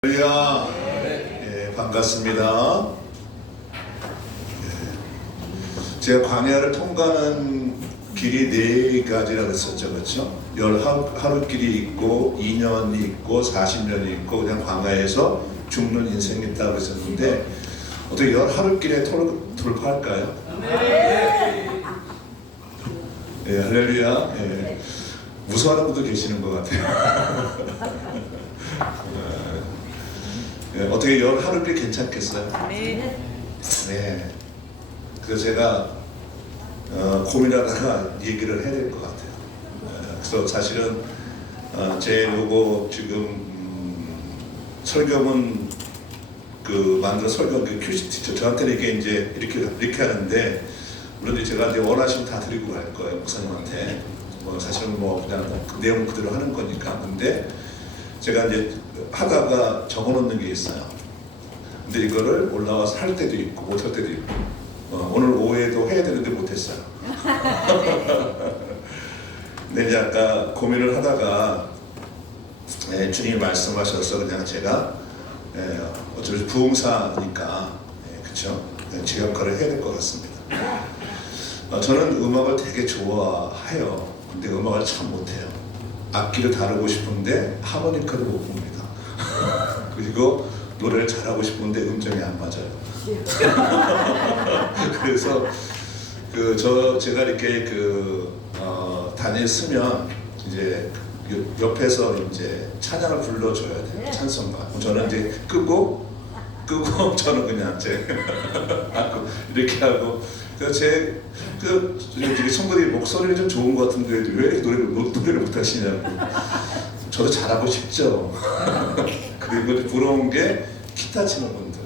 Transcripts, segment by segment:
할렐루야. 예, 반갑습니다. 예, 제가 광야를 통과하는 길이 네 가지라고 했었죠, 그렇죠? 10하루 길이 있고 2년이 있고 40년이 있고 그냥 광야에서 죽는 인생이 있다고 했었는데 어떻게 10하루 길에 돌파할까요? 예, 할렐루야. 예, 무서워하는 분도 계시는 것 같아요. 네, 어떻게 10하루길 괜찮겠어요? 네. 네. 그래서 제가 고민하다가 얘기를 해야 될 것 같아요. 그래서 사실은 제 요거 지금 설교문 만들어 설교 큐시티 저한테는 이게 이제 이렇게 하는데 물론 제가 이제 원하시면 다 드리고 갈 거예요, 목사님한테. 사실은 그냥 그 내용 그대로 하는 거니까. 근데 제가 이제 하다가 적어놓는 게 있어요. 근데 이거를 올라와서 할 때도 있고 못할 때도 있고 오늘 오후에도 해야 되는데 못했어요. 근데 이제 아까 고민을 하다가 주님이 말씀하셔서 그냥 제가 어차피 부흥사니까 그쵸? 제 역할을 해야 될 것 같습니다. 저는 음악을 되게 좋아해요. 근데 음악을 참 못해요. 악기를 다루고 싶은데 하모니카를 못 봅니다. 그리고 노래를 잘하고 싶은데 음정이 안 맞아요. 그래서 제가 이렇게 다녔으면 이제 옆에서 이제 찬양을 불러줘야 돼요. 찬송가. 저는 이제 끄고 저는 그냥 이렇게 하고 제 성도들이 목소리는 좀 좋은 것 같은데 왜 노래를 못 하시냐고. 저도 잘하고 싶죠. 그리고 부러운 게 기타 치는 분들,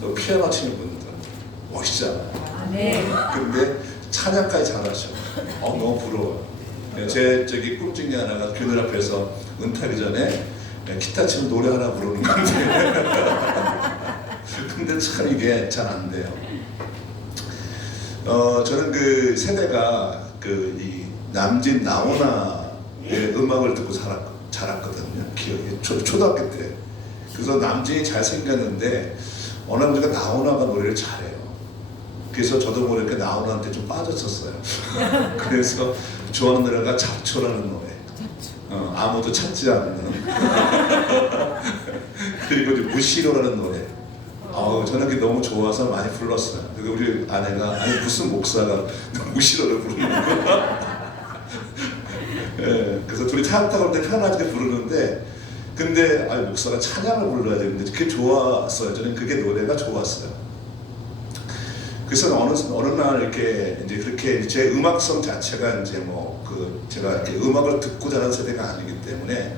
또 피아노 치는 분들 멋있잖아요. 근데 찬양까지 잘하셔. 너무 부러워요. 제 꿈 중에 하나가 교회 앞에서 은퇴하기 전에 기타 치면 노래 하나 부르는 건데 근데 참 이게 잘 안 돼요. 저는 그 세대가 이 남진 나훈아의 음악을 듣고 자랐거든요. 기억이 초등학교 때. 그래서 남진이 잘생겼는데 어느 문제가 나훈아가 노래를 잘해요. 그래서 저도 모르게 나훈아한테 좀 빠졌었어요. 그래서 좋아하는 노래가 잡초라는 노래. 아무도 찾지 않는. 그리고 무시로라는 노래. 저는 그게 너무 좋아서 많이 불렀어요. 그리고 우리 아내가 무슨 목사가 무시로를 부르는 거야. 예, 그래서 둘이 차 타고 올 때 편하게 부르는데 근데 목사가 찬양을 불러야 되는데 그게 좋았어요. 저는 그게 노래가 좋았어요. 그래서 어느 날 이렇게 이제 그렇게 제 음악성 자체가 이제 제가 이렇게 음악을 듣고 자란 세대가 아니기 때문에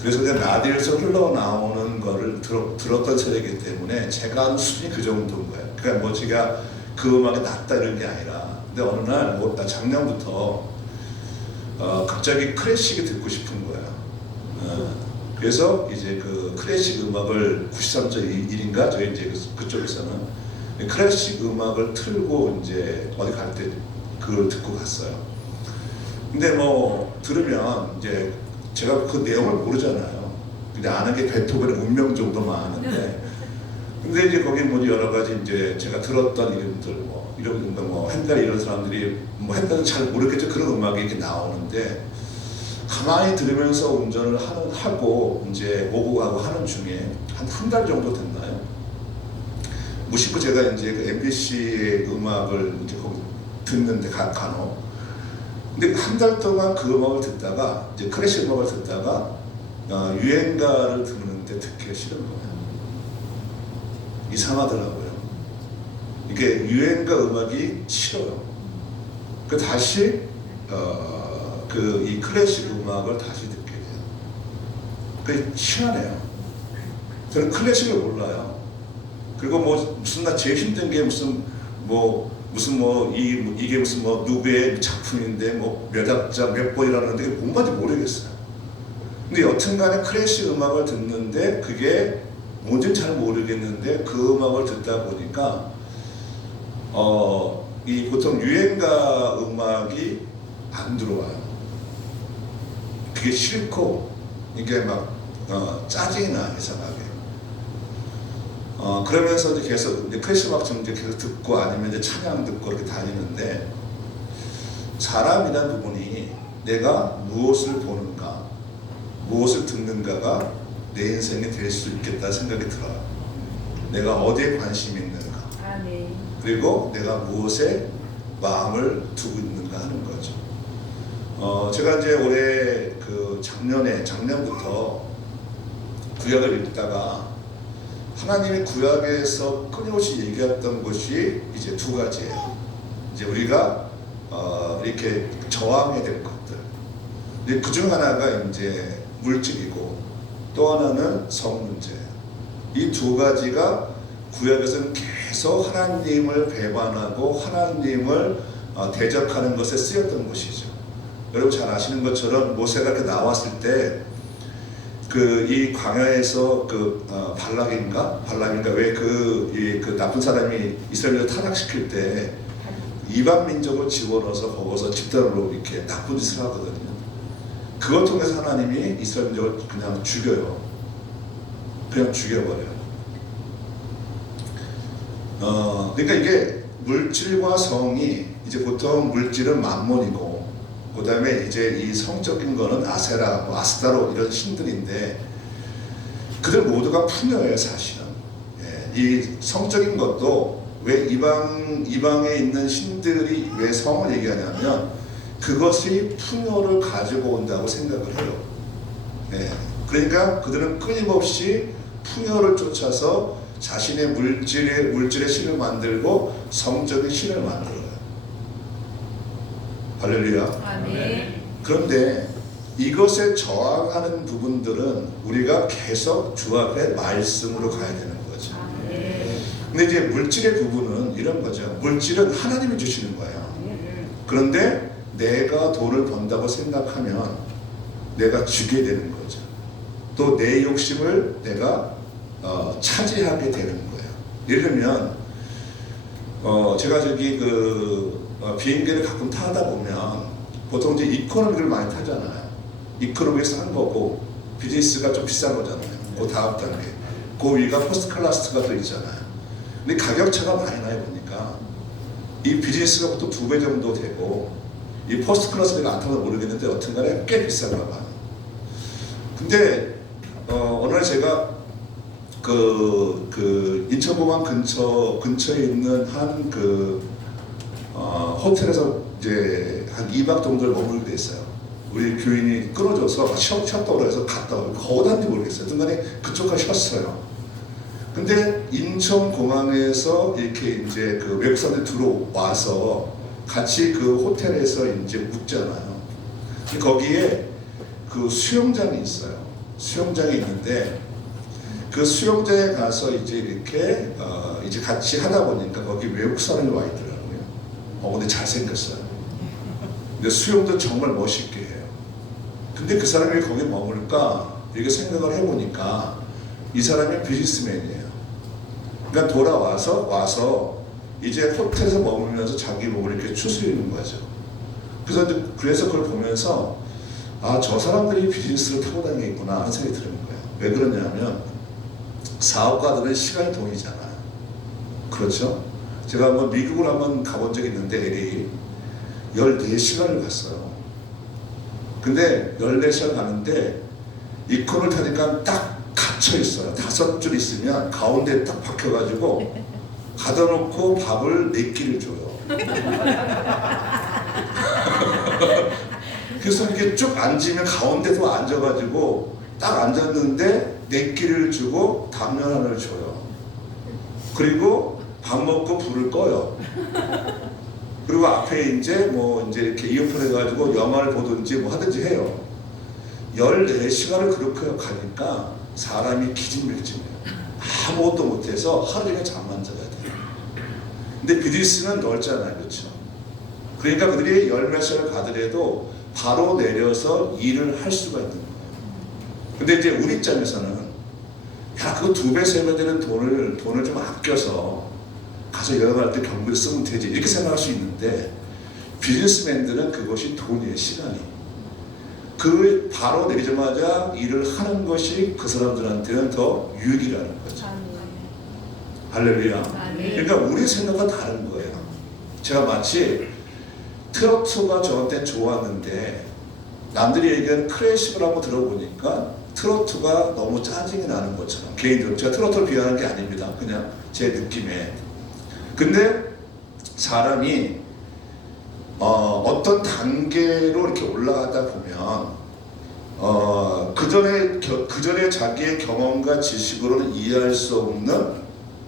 그래서 그냥 라디오에서 흘러나오는 거를 들었던 세대이기 때문에 제가 하는 수준이 그 정도인 거예요. 그러니까 제가 그 음악이 낫다 이런 게 아니라 근데 어느 날 작년부터 갑자기 클래식이 듣고 싶은 거예요. 그래서 이제 그 클래식 음악을 93.1인가 저희 이제 그쪽에서는 클래식 음악을 틀고 이제 어디 갈 때 그걸 듣고 갔어요. 근데 들으면 이제 제가 그 내용을 모르잖아요. 근데 아는 게 베토벤의 운명 정도만 아는데 근데 이제 거기 여러 가지 이제 제가 들었던 이름들 핸델 이런 사람들이 핸델은 잘 모르겠죠. 그런 음악이 이렇게 나오는데 가만히 들으면서 운전을 하고 이제 오고 가고 하는 중에 한 달 정도 됐나요? 무심코 제가 이제 그 MBC의 음악을 이제 거기 듣는데 간혹. 근데 한 달 동안 그 음악을 듣다가 이제 클래식 음악을 듣다가 유행가를 듣는데 듣기가 싫은 거예요. 이상하더라고요. 이게 유행가 음악이 싫어요. 그 다시 이 클래식 음악을 다시 듣게 돼요. 그게 희한해요. 저는 클래식을 몰라요. 그리고 무슨 제일 힘든 게 이게 무슨 누구의 작품인데 몇 학자 몇 번이라는데 그게 뭔지 모르겠어요. 근데 여튼간에 클래식 음악을 듣는데 그게 뭔지는 잘 모르겠는데 그 음악을 듣다 보니까 보통 유행가 음악이 안 들어와요. 그게 싫고 이게 짜증이 나 이상하게. 그러면서 이제 계속 이제 클래식 음악 좀 이제 계속 듣고 아니면 이제 찬양 듣고 이렇게 다니는데, 사람이란 부분이 내가 무엇을 보는가, 무엇을 듣는가가 내 인생이 될 수 있겠다 생각이 들어요. 내가 어디에 관심이 있는가, 그리고 내가 무엇에 마음을 두고 있는가 하는 거죠. 제가 이제 올해 작년부터 구약을 읽다가 하나님의 구약에서 끊임없이 얘기했던 것이 이제 두 가지예요. 이제 우리가 이렇게 저항해야 될 것들. 근데 그중 하나가 이제 물질이고 또 하나는 성 문제예요. 이 두 가지가 구약에서는 계속 하나님을 배반하고 하나님을 대적하는 것에 쓰였던 것이죠. 여러분 잘 아시는 것처럼 모세가 이렇게 나왔을 때 이 광야에서 발락인가 왜 그 나쁜 사람이 이스라엘을 타락시킬 때 이방 민족을 집어넣어서 거기서 집단으로 이렇게 나쁜 짓을 하거든요. 그것 통해서 하나님이 이스라엘 민족을 그냥 죽여요. 그냥 죽여버려요. 그러니까 이게 물질과 성이, 이제 보통 물질은 만몬이고 그 다음에 이제 이 성적인 거는 아세라, 아스타로 이런 신들인데, 그들 모두가 풍요예요 사실은. 이 성적인 것도 왜 이방에 있는 신들이 왜 성을 얘기하냐면 그것이 풍요를 가지고 온다고 생각을 해요. 그러니까 그들은 끊임없이 풍요를 쫓아서 자신의 물질의 신을 만들고 성적인 신을 만들어요. 할렐루야. 아멘. 그런데 이것에 저항하는 부분들은 우리가 계속 주 앞에 말씀으로 가야 되는 거죠. 근데 이제 물질의 부분은 이런 거죠. 물질은 하나님이 주시는 거예요. 그런데 내가 돈을 번다고 생각하면 내가 주게 되는 거죠. 또 내 욕심을 내가 차지하게 되는 거예요. 예를 들면 제가 비행기를 가끔 타다 보면 보통 이제 이코노미를 많이 타잖아요. 이코노미에서 한 거고 비즈니스가 좀 비싼 거잖아요. 그 다음 단계, 그 위가 퍼스트 클래스가 또 있잖아요. 근데 가격 차가 많이 나요. 보니까 이 비즈니스가 보통 2배 정도 되고 이 퍼스트 클래스 내가 안 타면 모르겠는데 여튼간에 꽤 비싼가 봐요. 근데 어느 날 제가 인천공항 근처에 있는 한 호텔에서 이제 한 2박 정도를 머물게 됐어요. 우리 교인이 끊어져서 쉬었다고 해서 갔다 오고 어디 갔는지 모르겠어요. 중간에 그쪽까지 쉬었어요. 근데 인천공항에서 이렇게 이제 외국 사람들이 들어와서 같이 호텔에서 이제 묵잖아요. 거기에 수영장이 있어요. 수영장이 있는데 그 수영장에 가서 이제 이렇게 이제 같이 하다 보니까 거기 외국 사람이 와 있더라고요. 근데 잘생겼어요. 근데 수영도 정말 멋있게 해요. 근데 그 사람이 거기 머물까 이렇게 생각을 해보니까 이 사람이 비즈니스맨이에요. 그러니까 와서 이제 호텔에서 머물면서 자기 몸을 이렇게 추스리는 거죠. 그래서 그걸 보면서 저 사람들이 비즈니스를 타고 다니겠구나 하는 생각이 드는 거예요. 왜 그러냐면 사업가들은 시간이 돈이잖아요. 그렇죠? 제가 한번 미국을 한번 가본 적이 있는데 LA 14시간을 갔어요. 근데 14시간 가는데 이코노를 타니까 딱 갇혀 있어요. 5줄 있으면 가운데 딱 박혀가지고 가둬놓고 밥을 4끼를 줘요. 그래서 이렇게 쭉 앉으면 가운데서 앉아가지고 딱 앉았는데 4끼를 주고 당면 하나를 줘요. 그리고 밥 먹고 불을 꺼요. 그리고 앞에 이제 이렇게 이어폰 해가지고 영화를 보든지 하든지 해요. 14시간을 그렇게 가니까 사람이 기진맥진해요. 아무것도 못해서 하루 종일 잠만 자야 돼요. 근데 비즈니스는 넓잖아요. 그렇죠? 그러니까 그들이 10몇 시간을 가더라도 바로 내려서 일을 할 수가 있는 거예요. 근데 이제 우리 입장에서는 그거 2배, 3배 되는 돈을 좀 아껴서 가서 여행할 때 경비를 쓰면 되지 이렇게 생각할 수 있는데, 비즈니스맨들은 그것이 돈이에요. 시간이. 바로 내리자마자 일을 하는 것이 그 사람들한테는 더 유익이라는 거죠. 할렐루야. 아멘. 그러니까 우리 생각과 다른 거예요. 제가 마치 트로트가 저한테 좋았는데 남들이 얘기하는 클래식을 한번 들어보니까 트로트가 너무 짜증이 나는 것처럼, 개인적으로 제가 트로트를 비하하는 게 아닙니다. 그냥 제 느낌에. 근데 사람이 어떤 단계로 이렇게 올라가다 보면 그 전에 자기의 경험과 지식으로는 이해할 수 없는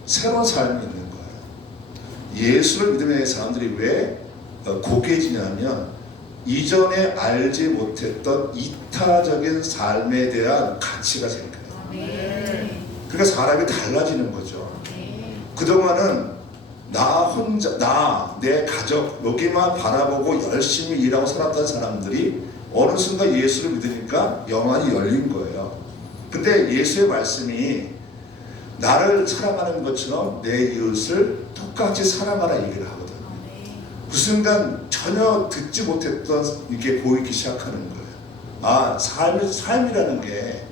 새로운 삶이 있는 거예요. 예수를 믿으면 사람들이 왜 고개지냐면 이전에 알지 못했던 이타적인 삶에 대한 가치가 생겨요. 그러니까 사람이 달라지는 거죠. 그동안은 나 혼자, 내 가족 여기만 바라보고 열심히 일하고 살았던 사람들이 어느 순간 예수를 믿으니까 영안이 열린 거예요. 근데 예수의 말씀이 나를 사랑하는 것처럼 내 이웃을 똑같이 사랑하라 얘기를 하거든. 그 순간 전혀 듣지 못했던 이게 보이기 시작하는 거예요. 아, 삶이라는 게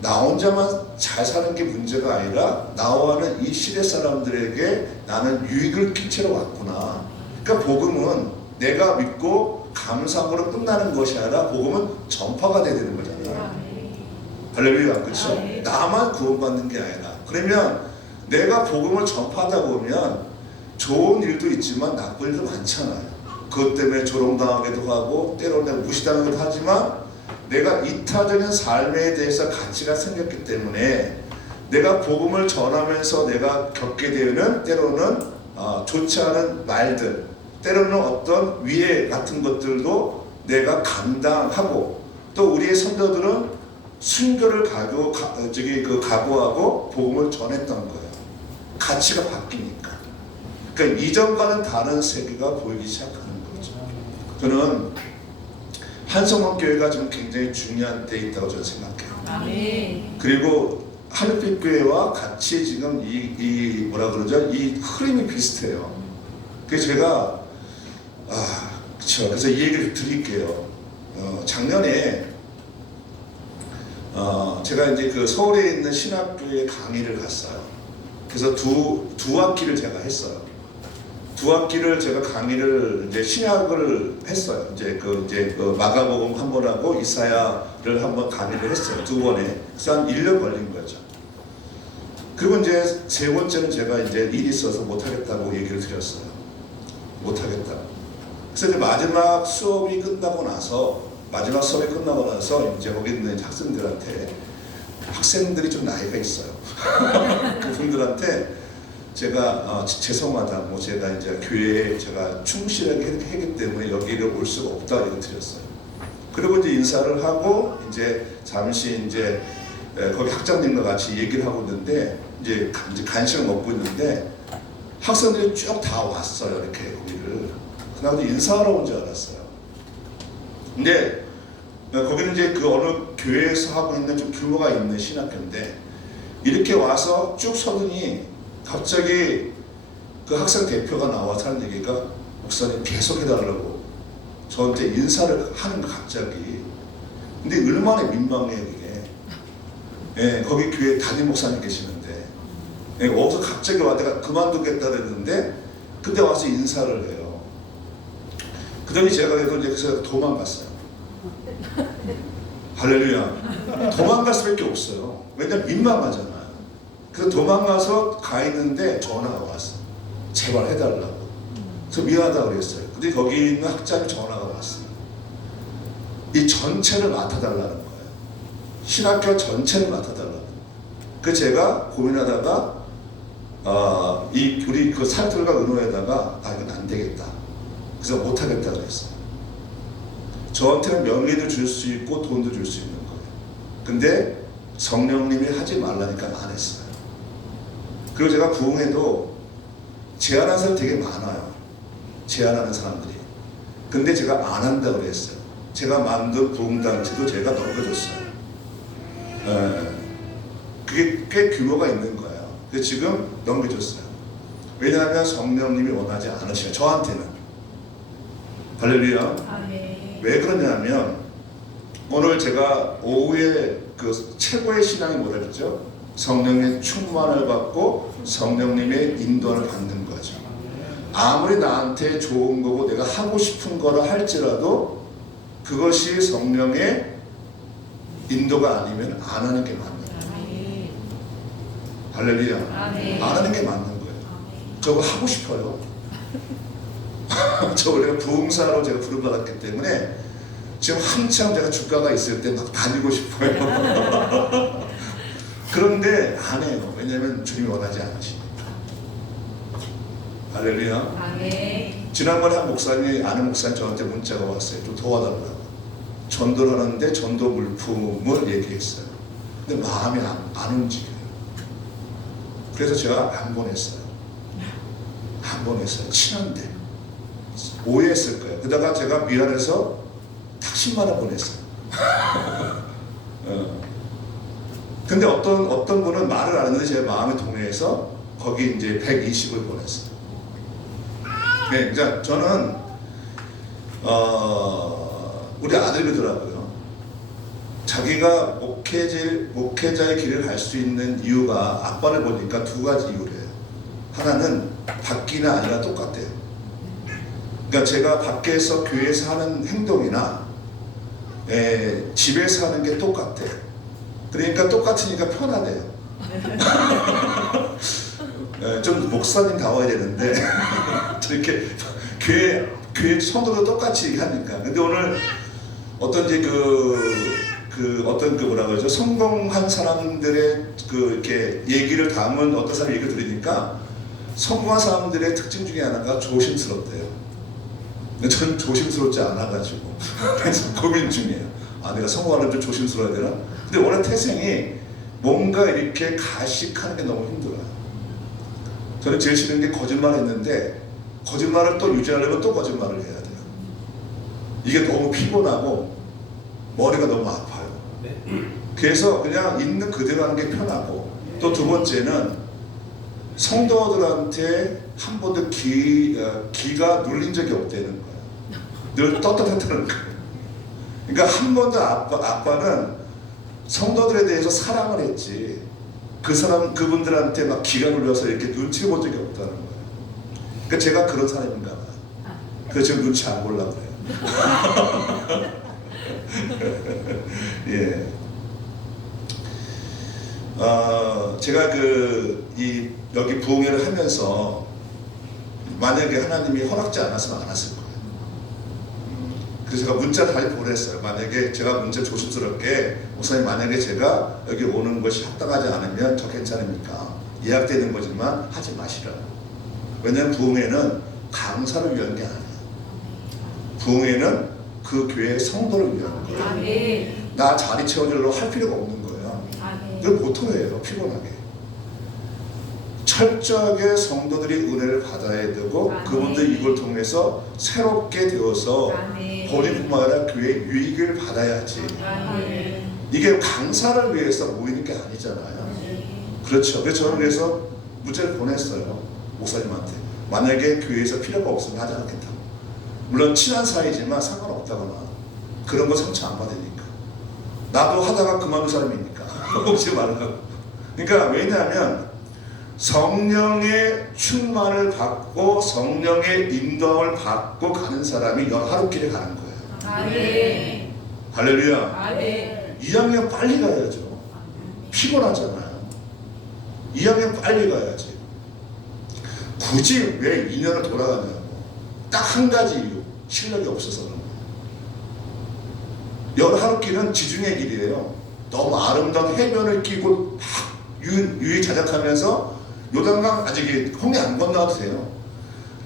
나 혼자만 잘 사는 게 문제가 아니라 나와는 이 시대 사람들에게 나는 유익을 끼치러 왔구나. 그러니까 복음은 내가 믿고 감상으로 끝나는 것이 아니라 복음은 전파가 돼야 되는 거잖아요. 할렐루야, 그렇죠? 나만 구원받는 게 아니라. 그러면 내가 복음을 전파하다 보면 좋은 일도 있지만 나쁜 일도 많잖아요. 그것 때문에 조롱당하기도 하고 때로는 무시당하기도 하지만 내가 이타적인 삶에 대해서 가치가 생겼기 때문에 내가 복음을 전하면서 내가 겪게 되는 때로는 좋지 않은 말들, 때로는 어떤 위해 같은 것들도 내가 감당하고, 또 우리의 선조들은 순교를 각오하고 복음을 전했던 거예요. 가치가 바뀌니까. 그러니까 이전과는 다른 세계가 보이기 시작하는 거죠. 저는 한성원 교회가 지금 굉장히 중요한 때 있다고 저는 생각해요. 아멘. 그리고 하늘빛 교회와 같이 지금 이 뭐라 그러죠? 이 흐름이 비슷해요. 그래서 제가 그렇죠. 그래서 이 얘기를 드릴게요. 작년에 제가 이제 그 서울에 있는 신학교에 강의를 갔어요. 그래서 두 학기를 제가 했어요. 두 학기를 제가 강의를 이제 신약을 했어요. 이제 그 마가복음 한 번 하고 이사야를 한 번 강의를 했어요. 두 번에. 그래서 한 1년 걸린 거죠. 그리고 이제 세 번째는 제가 이제 일이 있어서 못하겠다고 얘기를 드렸어요. 못하겠다. 그래서 이제 마지막 수업이 끝나고 나서 이제 거기 있는 학생들이 좀 나이가 있어요. 그분들한테 제가 죄송하다, 뭐 제가 이제 교회에 제가 충실하게 했기 때문에 여기를 올 수가 없다 이렇게 드렸어요. 그리고 이제 인사를 하고 이제 잠시 이제 거기 학장님과 같이 얘기를 하고 있는데 이제 간식을 먹고 있는데 학생들이 쭉 다 왔어요. 이렇게 거기를. 그다음에 인사하러 온 줄 알았어요. 근데 거기는 이제 그 어느 교회에서 하고 있는 좀 규모가 있는 신학교인데 이렇게 와서 쭉 서더니 갑자기 그 학생 대표가 나와서 하는 얘기가 목사님 계속 해달라고 저한테 인사를 하는 거 갑자기. 근데 얼마나 민망해요 이게. 예, 거기 교회 담임 목사님 계시는데 어디서 갑자기 와 내가 그만두겠다 그랬는데 근데 와서 인사를 해요. 그러니 제가 그래서 도망갔어요. 할렐루야. 도망갈 수밖에 없어요. 왜냐면 민망하잖아. 그래서 도망가서 가 있는데 전화가 왔어. 제발 해달라고. 그래서 미안하다고 그랬어요. 근데 거기 있는 학장이 전화가 왔어요. 이 전체를 맡아달라는 거예요. 신학교 전체를 맡아달라는 거예요. 그래서 제가 고민하다가 우리 그 사람들과 의논에다가 이건 안 되겠다. 그래서 못하겠다 그랬어요. 저한테는 명예도 줄 수 있고 돈도 줄 수 있는 거예요. 근데 성령님이 하지 말라니까 안 했어요. 그리고 제가 부흥회도 제안하는 사람이 되게 많아요. 제안하는 사람들이. 근데 제가 안 한다고 그랬어요. 제가 만든 부흥단체도 제가 넘겨줬어요. 그게 꽤 규모가 있는 거예요. 근데 지금 넘겨줬어요. 왜냐하면 성령님이 원하지 않으시면 저한테는. 할렐루야. 아멘. 왜 그러냐면 오늘 제가 오후에 그 최고의 신앙이 뭐라 그랬죠? 성령의 충만을 받고 성령님의 인도를 받는 거죠. 아무리 나한테 좋은 거고 내가 하고 싶은 거라 할지라도 그것이 성령의 인도가 아니면 안 하는 게 맞는 거예요. 할렐루야. 안 하는 게 맞는 거예요. 저거 하고 싶어요. 저걸 내가 부흥사로 제가 부름받았기 때문에 지금 한참 제가 주가가 있을 때 막 다니고 싶어요. 그런데 안 해요. 왜냐하면 주님이 원하지 않으시니까. 할렐루야. 지난번에 한 목사님이, 아는 목사님 저한테 문자가 왔어요. 좀 도와달라고. 전도를 하는데 전도 물품을 얘기했어요. 근데 마음이 안 움직여요. 그래서 제가 안 보냈어요. 안 보냈어요. 친한데 오해했을 거예요. 그러다가 제가 미안해서 딱 10만 원 보냈어요. 근데 어떤 분은 말을 안 했는데 제 마음이 동해서 거기 이제 120을 보냈어요. 네, 그러니까 저는 우리 아들이더라고요. 자기가 목회자의 길을 갈 수 있는 이유가 아빠를 보니까 두 가지 이유래요. 하나는 밖이나 아니라 똑같대요. 그러니까 제가 밖에서 교회에서 하는 행동이나 집에서 하는 게 똑같아요. 그러니까 똑같으니까 편하대요. 좀 목사님 나와야 되는데 저렇게 교회 성도도 똑같이 하니까. 근데 오늘 어떤 이제 어떤 뭐라 그러죠? 성공한 사람들의 이렇게 얘기를 담은 어떤 사람 얘기를 들으니까 성공한 사람들의 특징 중에 하나가 조심스럽대요. 근데 저는 조심스럽지 않아가지고 그래서 고민 중이에요. 내가 성공하려면 좀 조심스러워야 되나? 근데 원래 태생이 뭔가 이렇게 가식하는 게 너무 힘들어요. 저는 제일 싫은 게 거짓말 했는데 거짓말을 또 유지하려면 또 거짓말을 해야 돼요. 이게 너무 피곤하고 머리가 너무 아파요. 그래서 그냥 있는 그대로 하는 게 편하고, 또 두 번째는 성도들한테 한 번도 기가 눌린 적이 없다는 거예요. 늘 떳떳했다는 거예요. 그러니까 한 번도 아빠는 성도들에 대해서 사랑을 했지 그분들한테 막 기가 눌려서 이렇게 눈치 본 적이 없다는 거예요. 그러니까 제가 그런 사람인가 봐요. 그래서 지금 눈치 안 보려고 그래요. 예. 제가 여기 부흥회를 하면서 만약에 하나님이 허락지 않았으면 안 했을 거예요. 그래서 제가 문자를 잘 보냈어요. 만약에 제가 문자 조심스럽게, 목사님 만약에 제가 여기 오는 것이 합당하지 않으면 저 괜찮습니까? 예약되는 거지만 하지 마시라. 왜냐하면 부흥회는 강사를 위한 게 아니에요. 부흥회는 그 교회의 성도를 위한 거예요. 나 자리 채워주려고 할 필요가 없는 거예요. 그걸 보통이에요. 피곤하게. 철저하게 성도들이 은혜를 받아야 되고, 그분들 이걸 통해서 새롭게 되어서 본인뿐만 아니라 교회의 유익을 받아야지. 이게 강사를 위해서 모이는 게 아니잖아요. 그렇죠. 그래서 저는 그래서 문자를 보냈어요. 목사님한테. 만약에 교회에서 필요가 없으면 하지 않겠다. 물론 친한 사이지만 상관없다거나 그런 거 상처 안 받으니까. 나도 하다가 그만둔 사람이니까 혹시 말하고. 그러니까 왜냐하면 성령의 충만을 받고 성령의 인도함을 받고 가는 사람이 하루길에 가는 거예요. 할렐루야. 2학년 빨리 가야죠. 피곤하잖아요. 2학년 빨리 가야지. 굳이 왜 2년을 돌아가냐고. 딱 한 가지 이유. 실력이 없어서 그런 거예요. 하루길은 지중해 길이에요. 너무 아름다운 해변을 끼고 막 유유자적하면서 요단강 아직 홍해 안 건너도 돼요.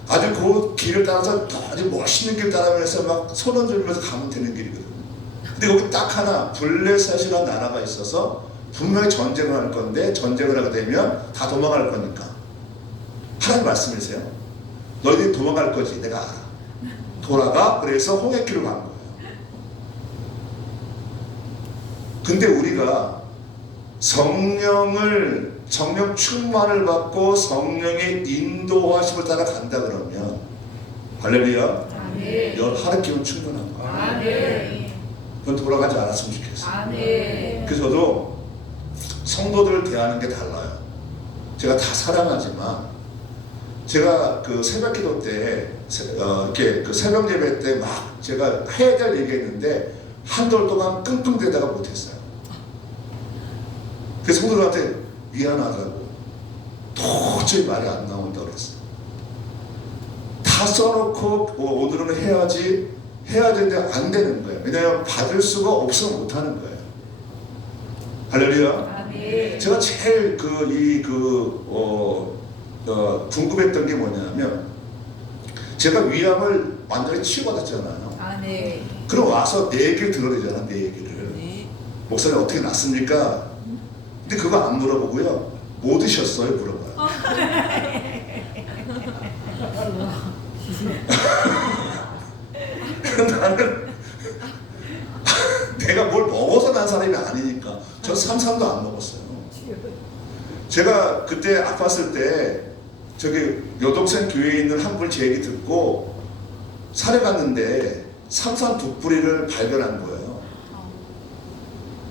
아주 그 길을 따라서 아주 멋있는 길 따라가면서 막 손 흔들면서 가면 되는 길이거든요. 근데 여기 딱 하나 블레셋이라는 나라가 있어서 분명히 전쟁을 할 건데, 전쟁을 하게 되면 다 도망갈 거니까 하나님 말씀이세요. 너희들이 도망갈 거지, 내가 알아. 돌아가. 그래서 홍해길을 간 거예요. 근데 우리가 성령 충만을 받고 성령의 인도하심을 따라 간다 그러면, 할렐루야, 하루키면 충분한 거야. 그건 돌아가지 않았으면 좋겠어요. 그래서 저도 성도들을 대하는 게 달라요. 제가 다 사랑하지만 제가 그 새벽기도 때 이렇게 그 새벽 예배 때 막 제가 해야 될 얘기했는데 한 달 동안 끙끙대다가 못했어요. 그 성도들한테 미안하다고 도저히 말이 안 나온다고 그랬어요. 다 써놓고 오늘은 해야지 해야 되는데 안 되는 거예요. 왜냐하면 받을 수가 없어서 못하는 거예요. 할렐루야. 제가 제일 궁금했던 게 뭐냐면 제가 위암을 완전히 치유받았잖아요. 그럼 와서 내 얘기를 들어야 되잖아. 내 얘기를. 목사님 어떻게 낫습니까? 근데 그거 안 물어보고요. 뭐 드셨어요? 물어봐요. 나는 내가 뭘 먹어서 난 사람이 아니니까. 저 삼삼도 안 먹었어요. 제가 그때 아팠을 때 저기 여동생 교회에 있는 한 분이 제 얘기 듣고 산에 갔는데 삼산 두 뿌리를 발견한 거예요.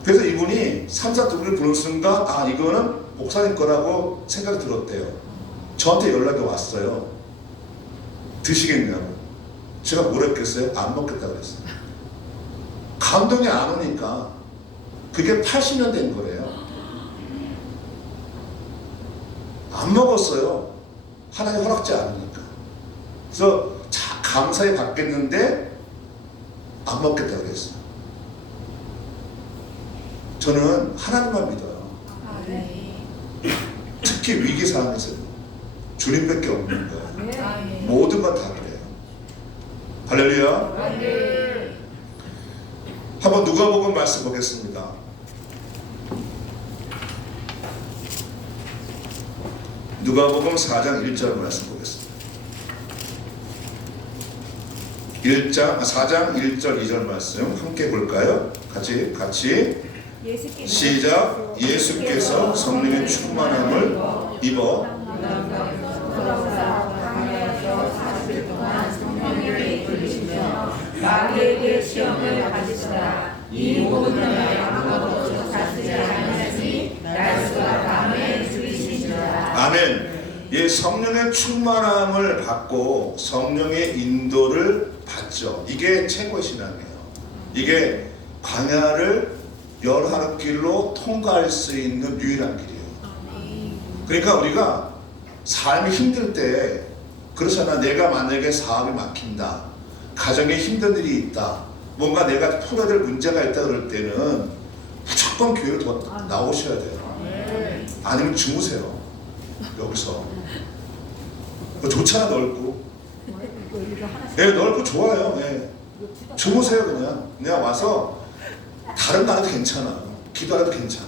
그래서 이분이 삼산 두 뿌리를 부는 순간 아 이거는 목사님 거라고 생각이 들었대요. 저한테 연락이 왔어요. 드시겠냐고. 제가 뭐라 했겠어요? 안 먹겠다고 그랬어요. 감동이 안 오니까 그게 80년 된 거예요. 안 먹었어요. 하나님 허락지 않으니까. 그래서 감사히 받겠는데 안 먹겠다고 그랬어요. 저는 하나님만 믿어요. 특히 위기 상황에서 주님밖에 없는 거예요. 모든 건 다 그래요. 할렐루야. 한번 누가복음 말씀 보겠습니다. 누가복음 4장 1절 말씀 보겠습니다. 4장 1절 2절 말씀 함께 볼까요? 같이 시작. 예수께서 성령의 충만함을 입어 마귀에게 시험을 받으시다. 이 모든 날 아무것도 가지지 않으시니 날수가 밤에 죽이시니라. 아멘. 이 성령의 충만함을 받고 성령의 인도를 받죠. 이게 최고의 신앙이에요. 이게 광야를 열하루 길로 통과할 수 있는 유일한 길이에요. 그러니까 우리가 삶이 힘들 때 그렇잖아. 내가 만약에 사업이 막힌다, 가정에 힘든 일이 있다, 뭔가 내가 풀어야 될 문제가 있다 그럴 때는 무조건 교회를 더 나오셔야 돼요. 아니면 주무세요. 여기서 좋잖아. 넓고 넓고 좋아요. 주무세요. 그냥 와서 다른 거 안 해도 괜찮아. 기도 안 해도 괜찮아.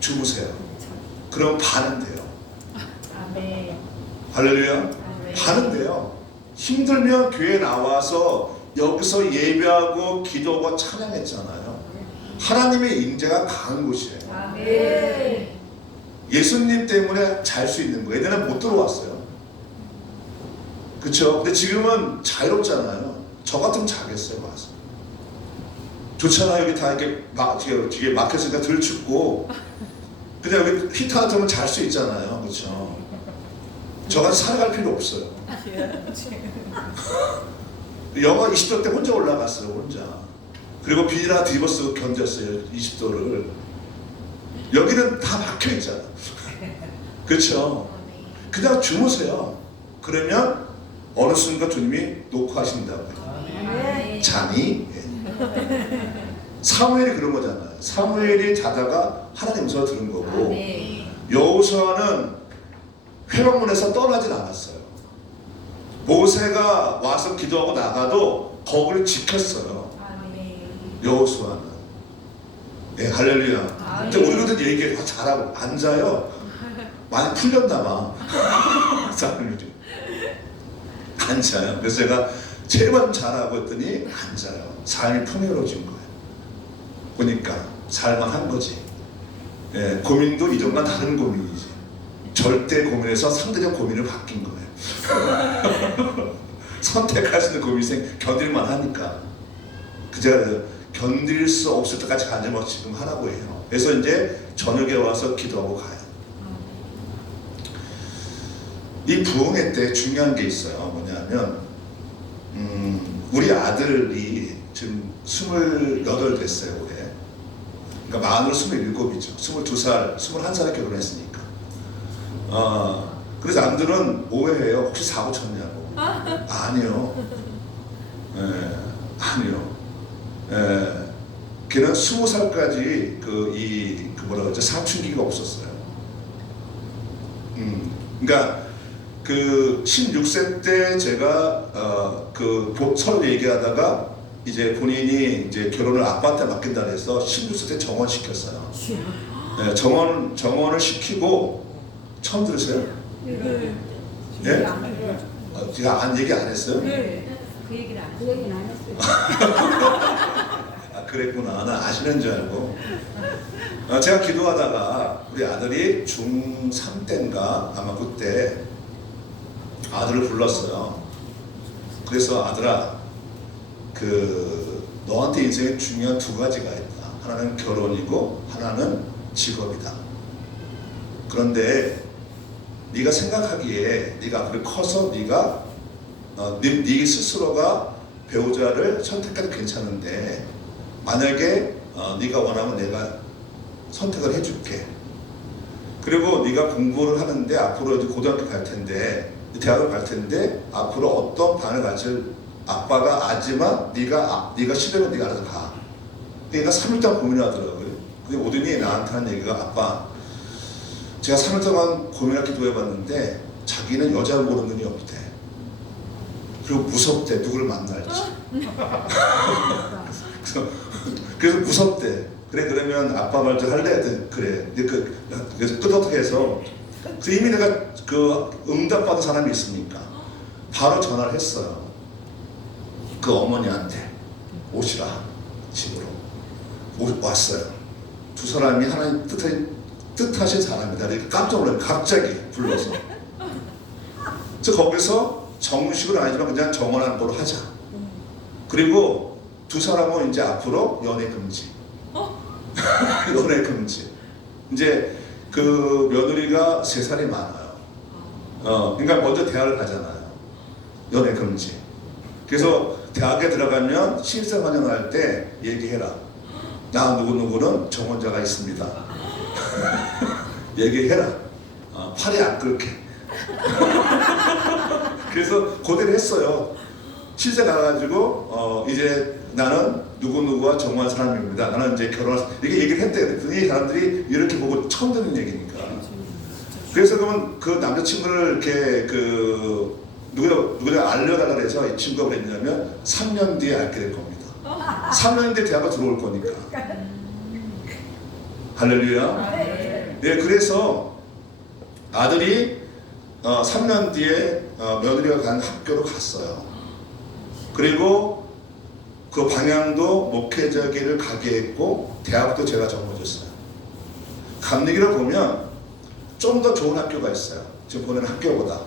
주무세요. 그럼 반은 돼요. 할렐루야. 반은 돼요. 힘들면 교회 나와서 여기서 예배하고 기도하고 찬양했잖아요. 하나님의 임재가 강한 곳이에요. 예수님 때문에 잘 수 있는 거예요. 예전에 못 들어왔어요. 그렇죠? 근데 지금은 자유롭잖아요. 저 같으면 자겠어요. 와서. 좋잖아요. 여기 다 이렇게 뒤에 막혔으니까 덜 춥고 그냥 여기 히터 하나 틀면 잘 수 있잖아요. 그렇죠? 저같이 살아갈 필요 없어요. 영하 20도 때 혼자 올라갔어요. 혼자. 그리고 비닐하나 뒤집어 쓰고 견뎠어요. 20도를. 여기는 다 막혀 있잖아. 그렇죠? 그냥 주무세요. 그러면 어느 순간 주님이 녹화하신다고요. 잠이. 사무엘이 그런 거잖아요. 사무엘이 자다가 하나님 음성을 들은 거고, 여호수아는 회막문에서 떠나진 않았어요. 모세가 와서 기도하고 나가도 거기를 지켰어요. 여호수아는. 할렐루야. 근데 우리도 얘기 잘하고 앉아요. 많이 풀렸나 봐. 사람들이 앉아요. 그래서 제가 제일 잘하고 했더니 앉아요. 삶이 풍요로워진 거예요. 보니까 살만한 거지. 고민도 이전과 다른 고민이지. 절대 고민에서 상대적 고민을 바뀐 거예요. 선택할 수 있는 고민이 견딜만 하니까. 제가 견딜 수 없을 때까지 간증을 지금 하라고 해요. 그래서 이제 저녁에 와서 기도하고 가요. 이 부흥회 때 중요한 게 있어요. 뭐냐면 우리 아들이 지금 28 됐어요 올해. 그러니까 만으로 27이죠. 22살, 21살에 결혼했으니까. 그래서 남들은 오해해요. 혹시 사고 쳤냐고. 아니요. 아니요. 걔는 20살까지 뭐라 그러죠? 사춘기가 없었어요. 그러니까 그 16세 때 제가 서로 얘기하다가 이제 본인이 이제 결혼을 아빠한테 맡긴다 해서 16세 때 정원 시켰어요. 네, 정원을 시키고 처음 들으세요? 네. 예? 제가 얘기 안 했어요? 네. 그 얘기는 안 했어요. 아, 그랬구나. 나 아시는 줄 알고. 제가 기도하다가 우리 아들이 중3 때인가 아마 그때 아들을 불렀어요. 그래서 아들아, 너한테 인생에 중요한 2가지가 있다. 하나는 결혼이고 하나는 직업이다. 그런데 네가 생각하기에 네가 앞으로 커서 네가 네 스스로가 배우자를 선택해도 괜찮은데 만약에 네가 원하면 내가 선택을 해줄게. 그리고 네가 공부를 하는데 앞으로 이제 고등학교 갈 텐데 대학을 갈 텐데 앞으로 어떤 반을 갈지 아빠가 알지만 네가 싫으면 네가 알아서 가. 내가 3일 동안 고민하더라고요. 근데 오더니 나한테 한 얘기가 아빠, 제가 3일 동안 고민할 기도해봤는데 자기는 여자 보는 눈이 없대. 그리고 무섭대. 누구를 만날지. 그래서 무섭대. 그래 그러면 아빠 말 좀 할래? 그래. 그래서 끄덕해서 이미 내가 응답받은 사람이 있으니까 바로 전화를 했어요. 그 어머니한테 오시라 집으로 왔어요. 2 사람이 하나님 뜻하신 사람이다. 이렇게 깜짝 놀라요. 갑자기 불러서. 그래서 거기서 정식은 아니지만 그냥 정언하는 걸로 하자. 그리고 2 사람은 이제 앞으로 연애 금지. 연애 금지. 이제 그 며느리가 3살이 많아요. 그러니까 먼저 대학을 가잖아요. 연애 금지. 그래서 대학에 들어가면 신입생 환영할 때 얘기해라. 나 누구누구는 정원자가 있습니다. 얘기해라. 팔이 안 끓게. 그래서 고대를 했어요. 실제 가가지고 이제 나는 누구누구와 정원한 사람입니다. 나는 이제 결혼할 이렇게 얘기를 했대요. 그랬더니 사람들이 이렇게 보고 처음 듣는 얘기니까. 그래서 그러면 그 남자친구를 이렇게 누구나 알려달라 그래서 이 친구가 그랬냐면 3년 뒤에 알게 될 겁니다. 3년 뒤에 대학을 들어올 거니까. 할렐루야. 네, 그래서 아들이 3년 뒤에 며느리가 간 학교로 갔어요. 그리고 그 방향도 목회자 길을 가게 했고 대학도 제가 적어줬어요. 감리기를 보면 좀 더 좋은 학교가 있어요. 지금 보내는 학교보다.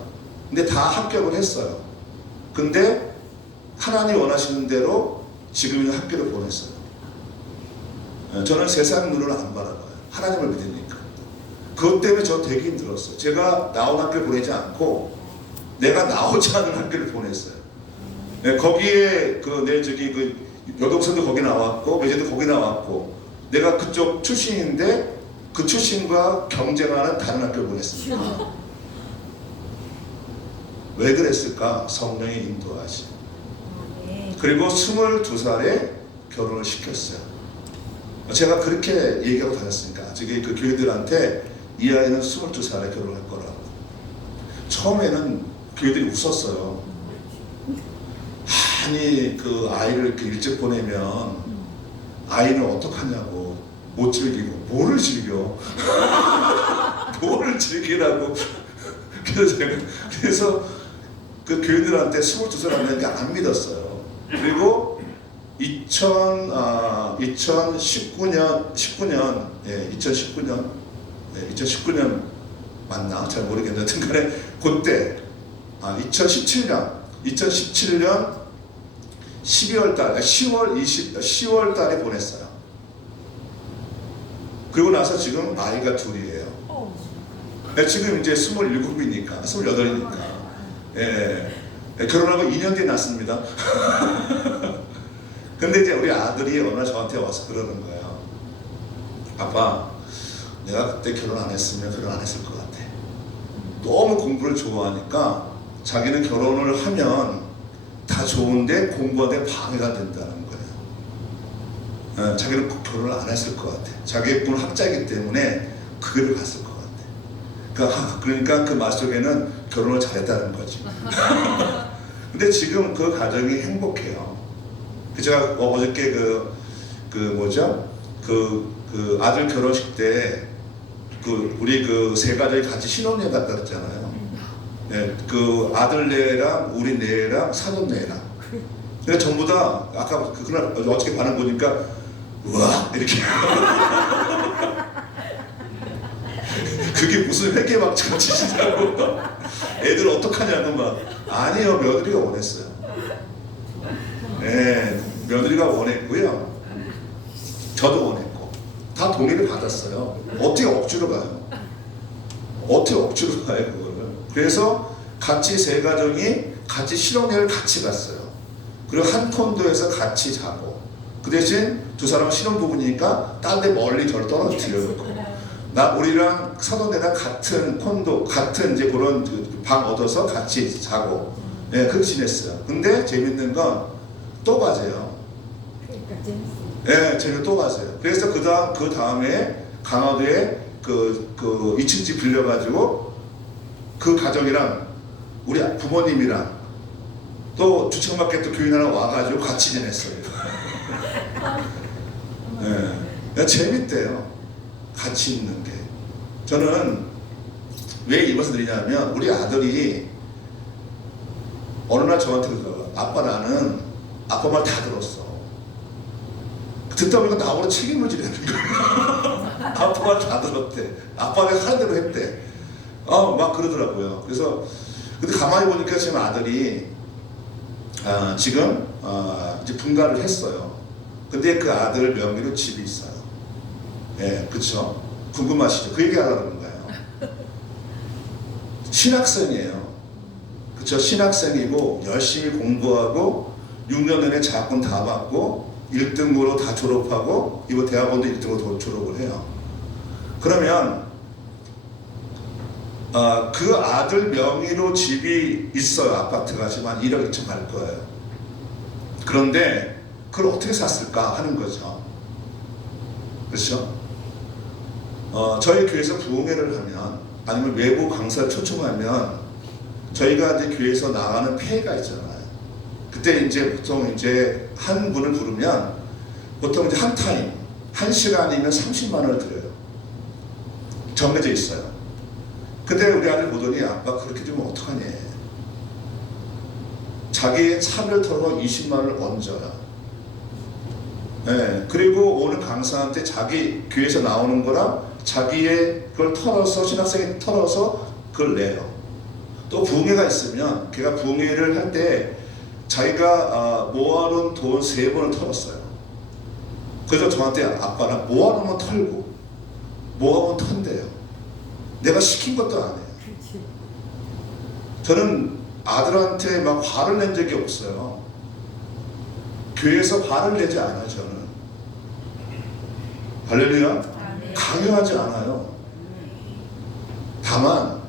근데 다 합격을 했어요. 근데 하나님 원하시는 대로 지금 있는 학교를 보냈어요. 저는 세상 눈을 안 바라봐요. 하나님을 믿으니까. 그것 때문에 저 되게 힘들었어요. 제가 나온 학교를 보내지 않고 내가 나오지 않은 학교를 보냈어요. 거기에 여동생도 거기 나왔고 외제도 거기 나왔고 내가 그쪽 출신인데 그 출신과 경쟁하는 다른 학교를 보냈습니다. 왜 그랬을까? 성령의 인도하심. 그리고 22살에 결혼을 시켰어요. 제가 그렇게 얘기하고 다녔으니까 저기 그 교회들한테 이 아이는 22살에 결혼할 거라고. 처음에는 교회들이 웃었어요. 아니 그 아이를 이렇게 일찍 보내면 아이는 어떡하냐고. 못 즐기고. 뭐를 즐겨? 뭐를 즐기라고. 그래서 그 교인들한테 22살한테 안 믿었어요. 그리고 2019년 맞나? 잘 모르겠는데 하여튼간에 그때 2017년 12월 달, 10월 달에 보냈어요. 그리고 나서 지금 아이가 둘이에요. 지금 이제 27이니까, 28이니까. 결혼하고 2년 뒤에 낳습니다. 근데 이제 우리 아들이 어느 날 저한테 와서 그러는 거예요. 아빠, 내가 그때 결혼 안 했으면 결혼 안 했을 것 같아. 너무 공부를 좋아하니까 자기는 결혼을 하면 다 좋은데 공부하는데 방해가 된다는 거예요. 자기는 결혼을 안 했을 것 같아. 자기의 꿈은 학자이기 때문에 그 길을 갔을 것 같아. 그러니까 그 말 속에는 결혼을 잘했다는 거지. 근데 지금 그 가정이 행복해요. 제가 어저께 그 아들 결혼식 때 우리 그 세 가족이 같이 신혼여행 갔다 그랬잖아요. 그 아들네랑 우리 네랑 사돈네랑. 근데 전부 다 아까 그날 어저께 반응 보니까 우와 이렇게. 그게 무슨 회계막차 치시냐고. 애들 어떡하냐고 막. 아니요, 며느리가 원했어요. 며느리가 원했고요. 저도 원했고 다 동의를 받았어요. 어떻게 억지로 가요? 어떻게 억지로 가요 그거를? 그래서 같이 세 가정이 같이 신혼여행을 같이 갔어요. 그리고 한 콘도에서 같이 자고, 그 대신 두 사람은 신혼부부니까 딴 데 멀리 저를 떨어뜨려놓고, 우리랑 사돈네랑 같은 콘도, 같은 이제 그런 방 얻어서 같이 자고, 그렇게 지냈어요. 근데 재밌는 건 또 가세요. 재밌어요. 또 가세요. 그래서 그 다음에 강화도에 그 2층 집 빌려가지고 그 가정이랑 우리 부모님이랑 또 주청밖에 또 교인 하나 와가지고 같이 지냈어요. 재밌대요. 같이 있는 게. 저는 왜 이 말씀 드리냐면, 우리 아들이 어느 날 저한테 그러더라고요. 아빠, 나는 아빠 말 다 들었어. 듣다 보니까 나보고 책임을 지려는 거예요. 아빠 말 다 들었대. 아빠가 하는 대로 했대. 막 그러더라고요. 그래서 근데 가만히 보니까 지금 아들이 지금 이제 분가를 했어요. 근데 그 아들 명의로 집이 있어요. 그렇죠? 궁금하시죠? 그 얘기 하려는 거예요. 신학생이에요. 그렇죠? 신학생이고 열심히 공부하고 6년 내내 장학금 다 받고 1등으로 다 졸업하고 이번 대학원도 1등으로 졸업을 해요. 그러면 그 아들 명의로 집이 있어요. 아파트가 지금 한 1억 2천 갈 거예요. 그런데 그걸 어떻게 샀을까 하는 거죠. 그렇죠? 저희 교회에서 부흥회를 하면, 아니면 외부 강사를 초청하면 저희가 이제 교회에서 나가는 폐회가 있잖아요. 그때 이제 보통 이제 한 분을 부르면 보통 이제 한 타임, 1시간이면 30만 원을 드려요. 정해져 있어요. 근데 우리 아들 보더니 아빠 그렇게 되면 어떡하니? 자기의 차를 털어 20만 원을 얹어요. 그리고 오늘 강사한테 자기 교회에서 나오는 거랑 자기의 그걸 털어서, 신학생이 털어서 그걸 내요. 또 부흥회가 있으면 걔가 부흥회를 할 때 자기가 모아놓은 돈 3번을 털었어요. 그래서 저한테 아빠, 나 모아놓으면 털고 모아놓으면 턴대요. 내가 시킨 것도 안 해요. 저는 아들한테 막 화를 낸 적이 없어요. 교회에서 화를 내지 않아요. 저는 할렐루야. 강요하지 않아요. 다만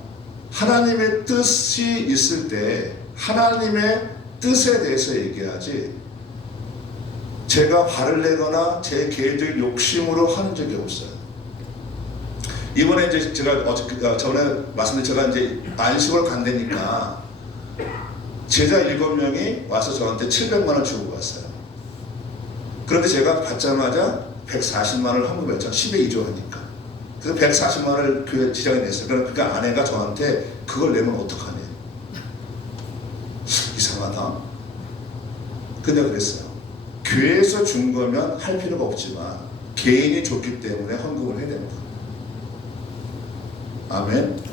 하나님의 뜻이 있을 때 하나님의 뜻에 대해서 얘기하지, 제가 화를 내거나 제 개인적인 욕심으로 하는 적이 없어요. 이번에 이제 제가 저번에 말씀드린, 제가 이제 안식을 간다니까 제자 7명이 와서 저한테 700만 원 주고 갔어요. 그런데 제가 받자마자 140만 원을 환급했죠. 10에 2조 하니까. 그래서 140만 원을 교회 지장에 냈어요. 그러니까 아내가 저한테 그걸 내면 어떡하니? 이상하다. 근데 그랬어요. 교회에서 준 거면 할 필요가 없지만 개인이 줬기 때문에 헌금을 해야 됩니다. 아멘.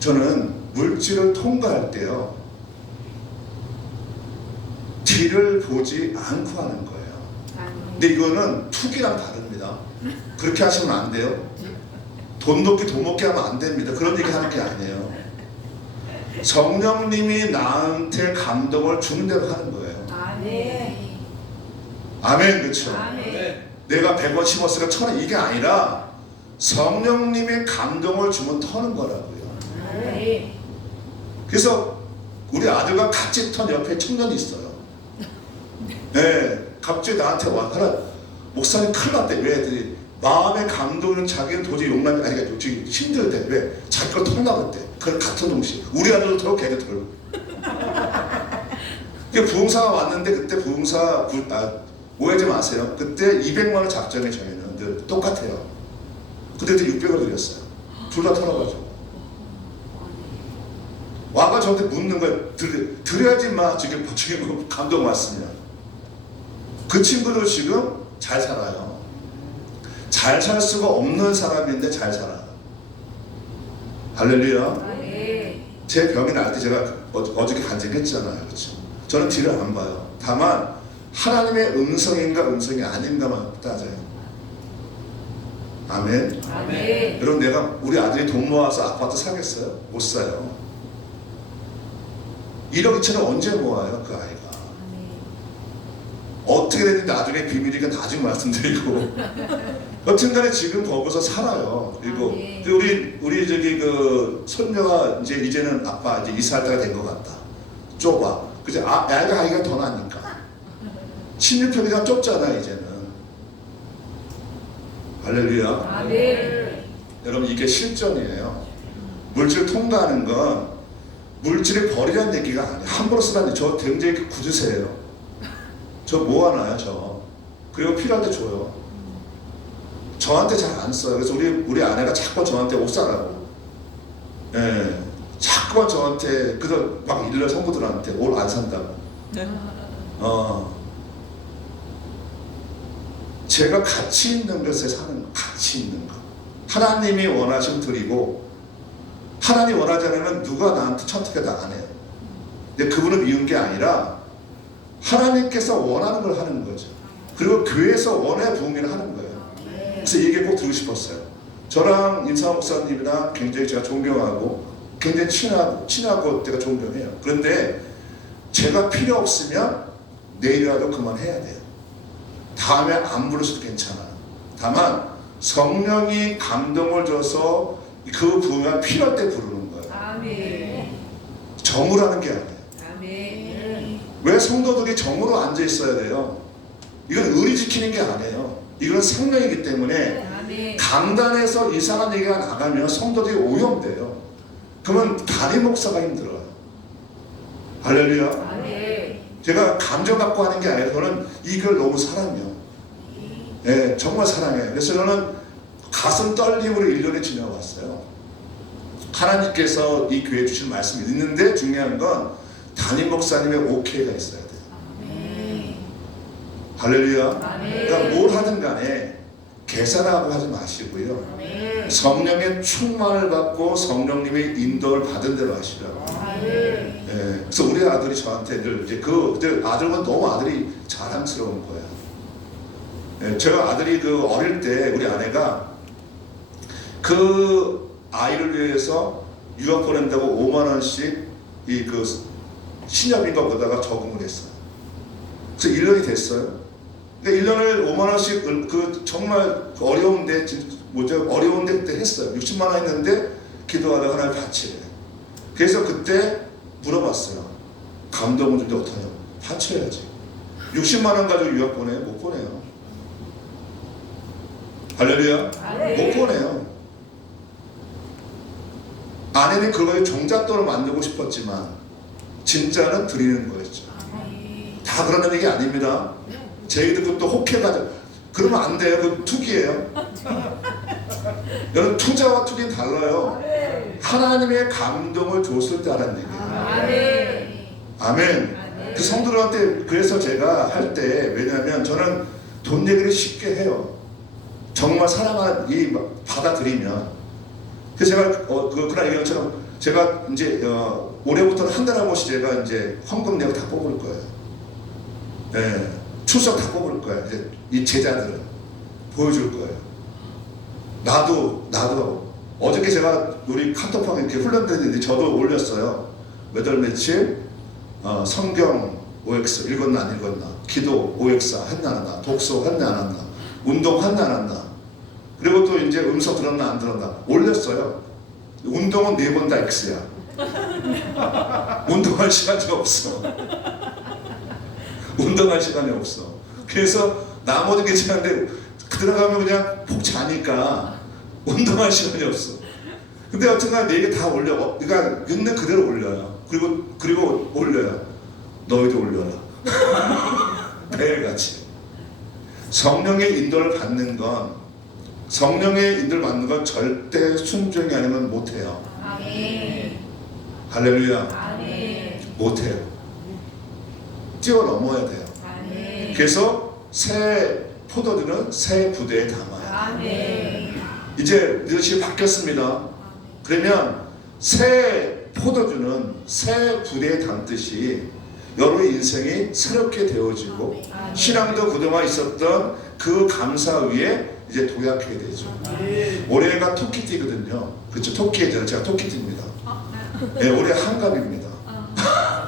저는 물질을 통과할 때요, 뒤를 보지 않고 하는 거예요. 근데 이거는 투기랑 다릅니다. 그렇게 하시면 안 돼요. 돈 높이 돈 먹게 하면 안 됩니다. 그런 얘기 하는 게 아니에요. 성령님이 나한테 감동을 주는 대로 하는 거예요. 아멘. 그렇죠? 내가 100원 심었으니까 1000원 이게 아니라 성령님의 감동을 주면 터는 거라고요. 그래서 우리 아들과 같이 턴 옆에 청년이 있어요. 네, 갑자기 나한테 와, 하나 목사님 큰일 났대. 왜? 애들이 마음의 감동은 자기는 도저히 용납이 아니 그러니까 지금 힘들대. 왜? 자기 걸 털려고 했대. 그걸 같은 동시에 우리 아들도 털고 걔도 털고. 부흥사가 왔는데 그때 부흥사 오해하지 마세요. 그때 200만 원 작정해 저희는 늘 똑같아요. 그때 600을 드렸어요. 둘 다 털어가지고. 와가 저한테 묻는 거예요. 드려야지 마. 지금 감동 왔으면. 그 친구도 지금 잘 살아요. 잘 살 수가 없는 사람인데 잘 살아요. 할렐루야. 제 병이 날 때 제가 어저께 간증했잖아요. 그렇죠? 저는 뒤를 안 봐요. 다만 하나님의 음성인가 음성이 아닌가만 따져요. 아멘. 여러분 내가 우리 아들이 돈 모아서 아파트 사겠어요? 못 사요. 1억 2천을 언제 모아요 그 아이가. 어떻게 됐는지 나중에 비밀이니까 나중에 말씀드리고 여튼간에 지금 거기서 살아요. 그리고 우리 저기 그 손녀가 이제는 아빠 이제 이사할 때가 된 것 같다. 좁아. 그죠? 아이가 더 나니까 16평이가 좁잖아 이제는. 할렐루야. 여러분 이게 실전이에요. 물질 통과하는 건 물질을 버리라는 얘기가 아니에요. 함부로 쓰라는. 저 굉장히 구두세요. 저 모아놔요 저. 그리고 필요할 때 줘요. 저한테 잘 안 써요. 그래서 우리 아내가 자꾸 저한테 옷 사라고. 예, 자꾸만 저한테 그래서 막 일러 성부들한테 옷 안 산다고. 제가 가치 있는 것에 사는 거, 가치 있는 거. 하나님이 원하시면 드리고 하나님 원하지 않으면 누가 나한테 선택해도 안 해요. 근데 그분을 미운 게 아니라 하나님께서 원하는 걸 하는 거죠. 그리고 교회에서 원해 부흥회를 하는 거예요. 그래서 이 얘기 꼭 들고 싶었어요. 저랑 인사 목사님이랑 굉장히 제가 존경하고 굉장히 친하고 제가 존경해요. 그런데 제가 필요 없으면 내일이라도 그만해야 돼요. 다음에 안 부르셔도 괜찮아요. 다만 성령이 감동을 줘서 그 부흥회가 필요할 때 부르는 거예요. 정으로 하는 게 아니에요. 왜 성도들이 정으로 앉아 있어야 돼요? 이건 의리 지키는 게 아니에요. 이건 생명이기 때문에 강단에서 이상한 얘기가 나가면 성도들이 오염돼요. 그러면 담임 목사가 힘들어요. 할렐루야. 제가 감정 갖고 하는 게 아니라 저는 이걸 너무 사랑해요. 네, 정말 사랑해요. 그래서 저는 가슴 떨림으로 1년을 지나왔어요. 하나님께서 이 교회에 주신 말씀이 있는데 중요한 건 담임 목사님의 오케이가 있어야 돼요. 할렐루야. 그러니까 뭘 하든 간에 계산하고 하지 마시고요. 성령의 충만을 받고 성령님의 인도를 받은 대로 하시라고. 네, 그래서 우리 아들이 저한테 늘 이제 아들은 너무 아들이 자랑스러운 거예요. 네, 제가 아들이 어릴 때 우리 아내가 그 아이를 위해서 유학 보낸다고 5만 원씩 신협인가 보다가 저금을 했어요. 그래서 1년이 됐어요. 그러니까 1년을 5만 원씩 정말 어려운데 어려운데 그때 했어요. 60만 원 했는데 기도하다가 하나님 바치래. 그래서 그때 물어봤어요. 감동을 줄 때 어떠냐고. 바쳐야지. 60만 원 가지고 유학 보내요? 못 보내요. 할렐루야. 못 보내요. 아내는 그걸 종잣돈을 만들고 싶었지만 진짜는 드리는 거였죠. 다 그러는 얘기 아닙니다. 제이도 그것도 혹해가지고 그러면 안 돼요. 그건 투기예요. 여러분 투자와 투기는 달라요. 하나님의 감동을 줬을 때 하라는 얘기예요. 아멘. 그 성도들한테 그래서 제가 할 때 왜냐하면 저는 돈 얘기를 쉽게 해요. 정말 사랑이 받아들이면. 그래서 제가 그날 얘기한 것처럼 제가 이제 올해부터는 한 달에 한 번씩 제가 이제 헌금 내고 다 뽑을 거예요. 예, 출석 다 뽑을 거야. 이제 이 제자들은 보여줄 거예요. 나도 어저께 제가 우리 카톡방에 이렇게 훈련되는데 저도 올렸어요. 몇 월 며칠 성경 OX 읽었나 안 읽었나, 기도 OX 했나 안 했나, 독서 했나 안 했나, 운동 했나 안 했나, 그리고 또 이제 음성 들었나 안 들었나 올렸어요. 운동은 4번 다 X야. 운동할 시간이 없어. 운동할 시간이 없어. 그래서 나머지 괜찮은데 들어가면 그냥 푹 자니까 운동할 시간이 없어. 근데 어쨌든 4개 다 올려. 그러니까 있는 그대로 올려요. 그리고 올려요. 너희도 올려라. 매일같이. 성령의 인도를 받는 건, 성령의 인도를 받는 건 절대 순종이 아니면 못해요. 아멘. 할렐루야. 아멘. 못해요. 뛰어넘어야 돼요. 아멘. 그래서 새 포도주는 새 부대에 담아요. 아멘. 이제 이것이 바뀌었습니다. 그러면 새 포도주는 새 부대에 담듯이 여러분의 인생이 새롭게 되어지고 신앙도 그동안 있었던 그 감사 위에 이제 도약하게 되죠. 올해가 토끼띠거든요. 그렇죠? 토끼예요. 제가 토끼띠입니다. 네, 올해 한갑입니다.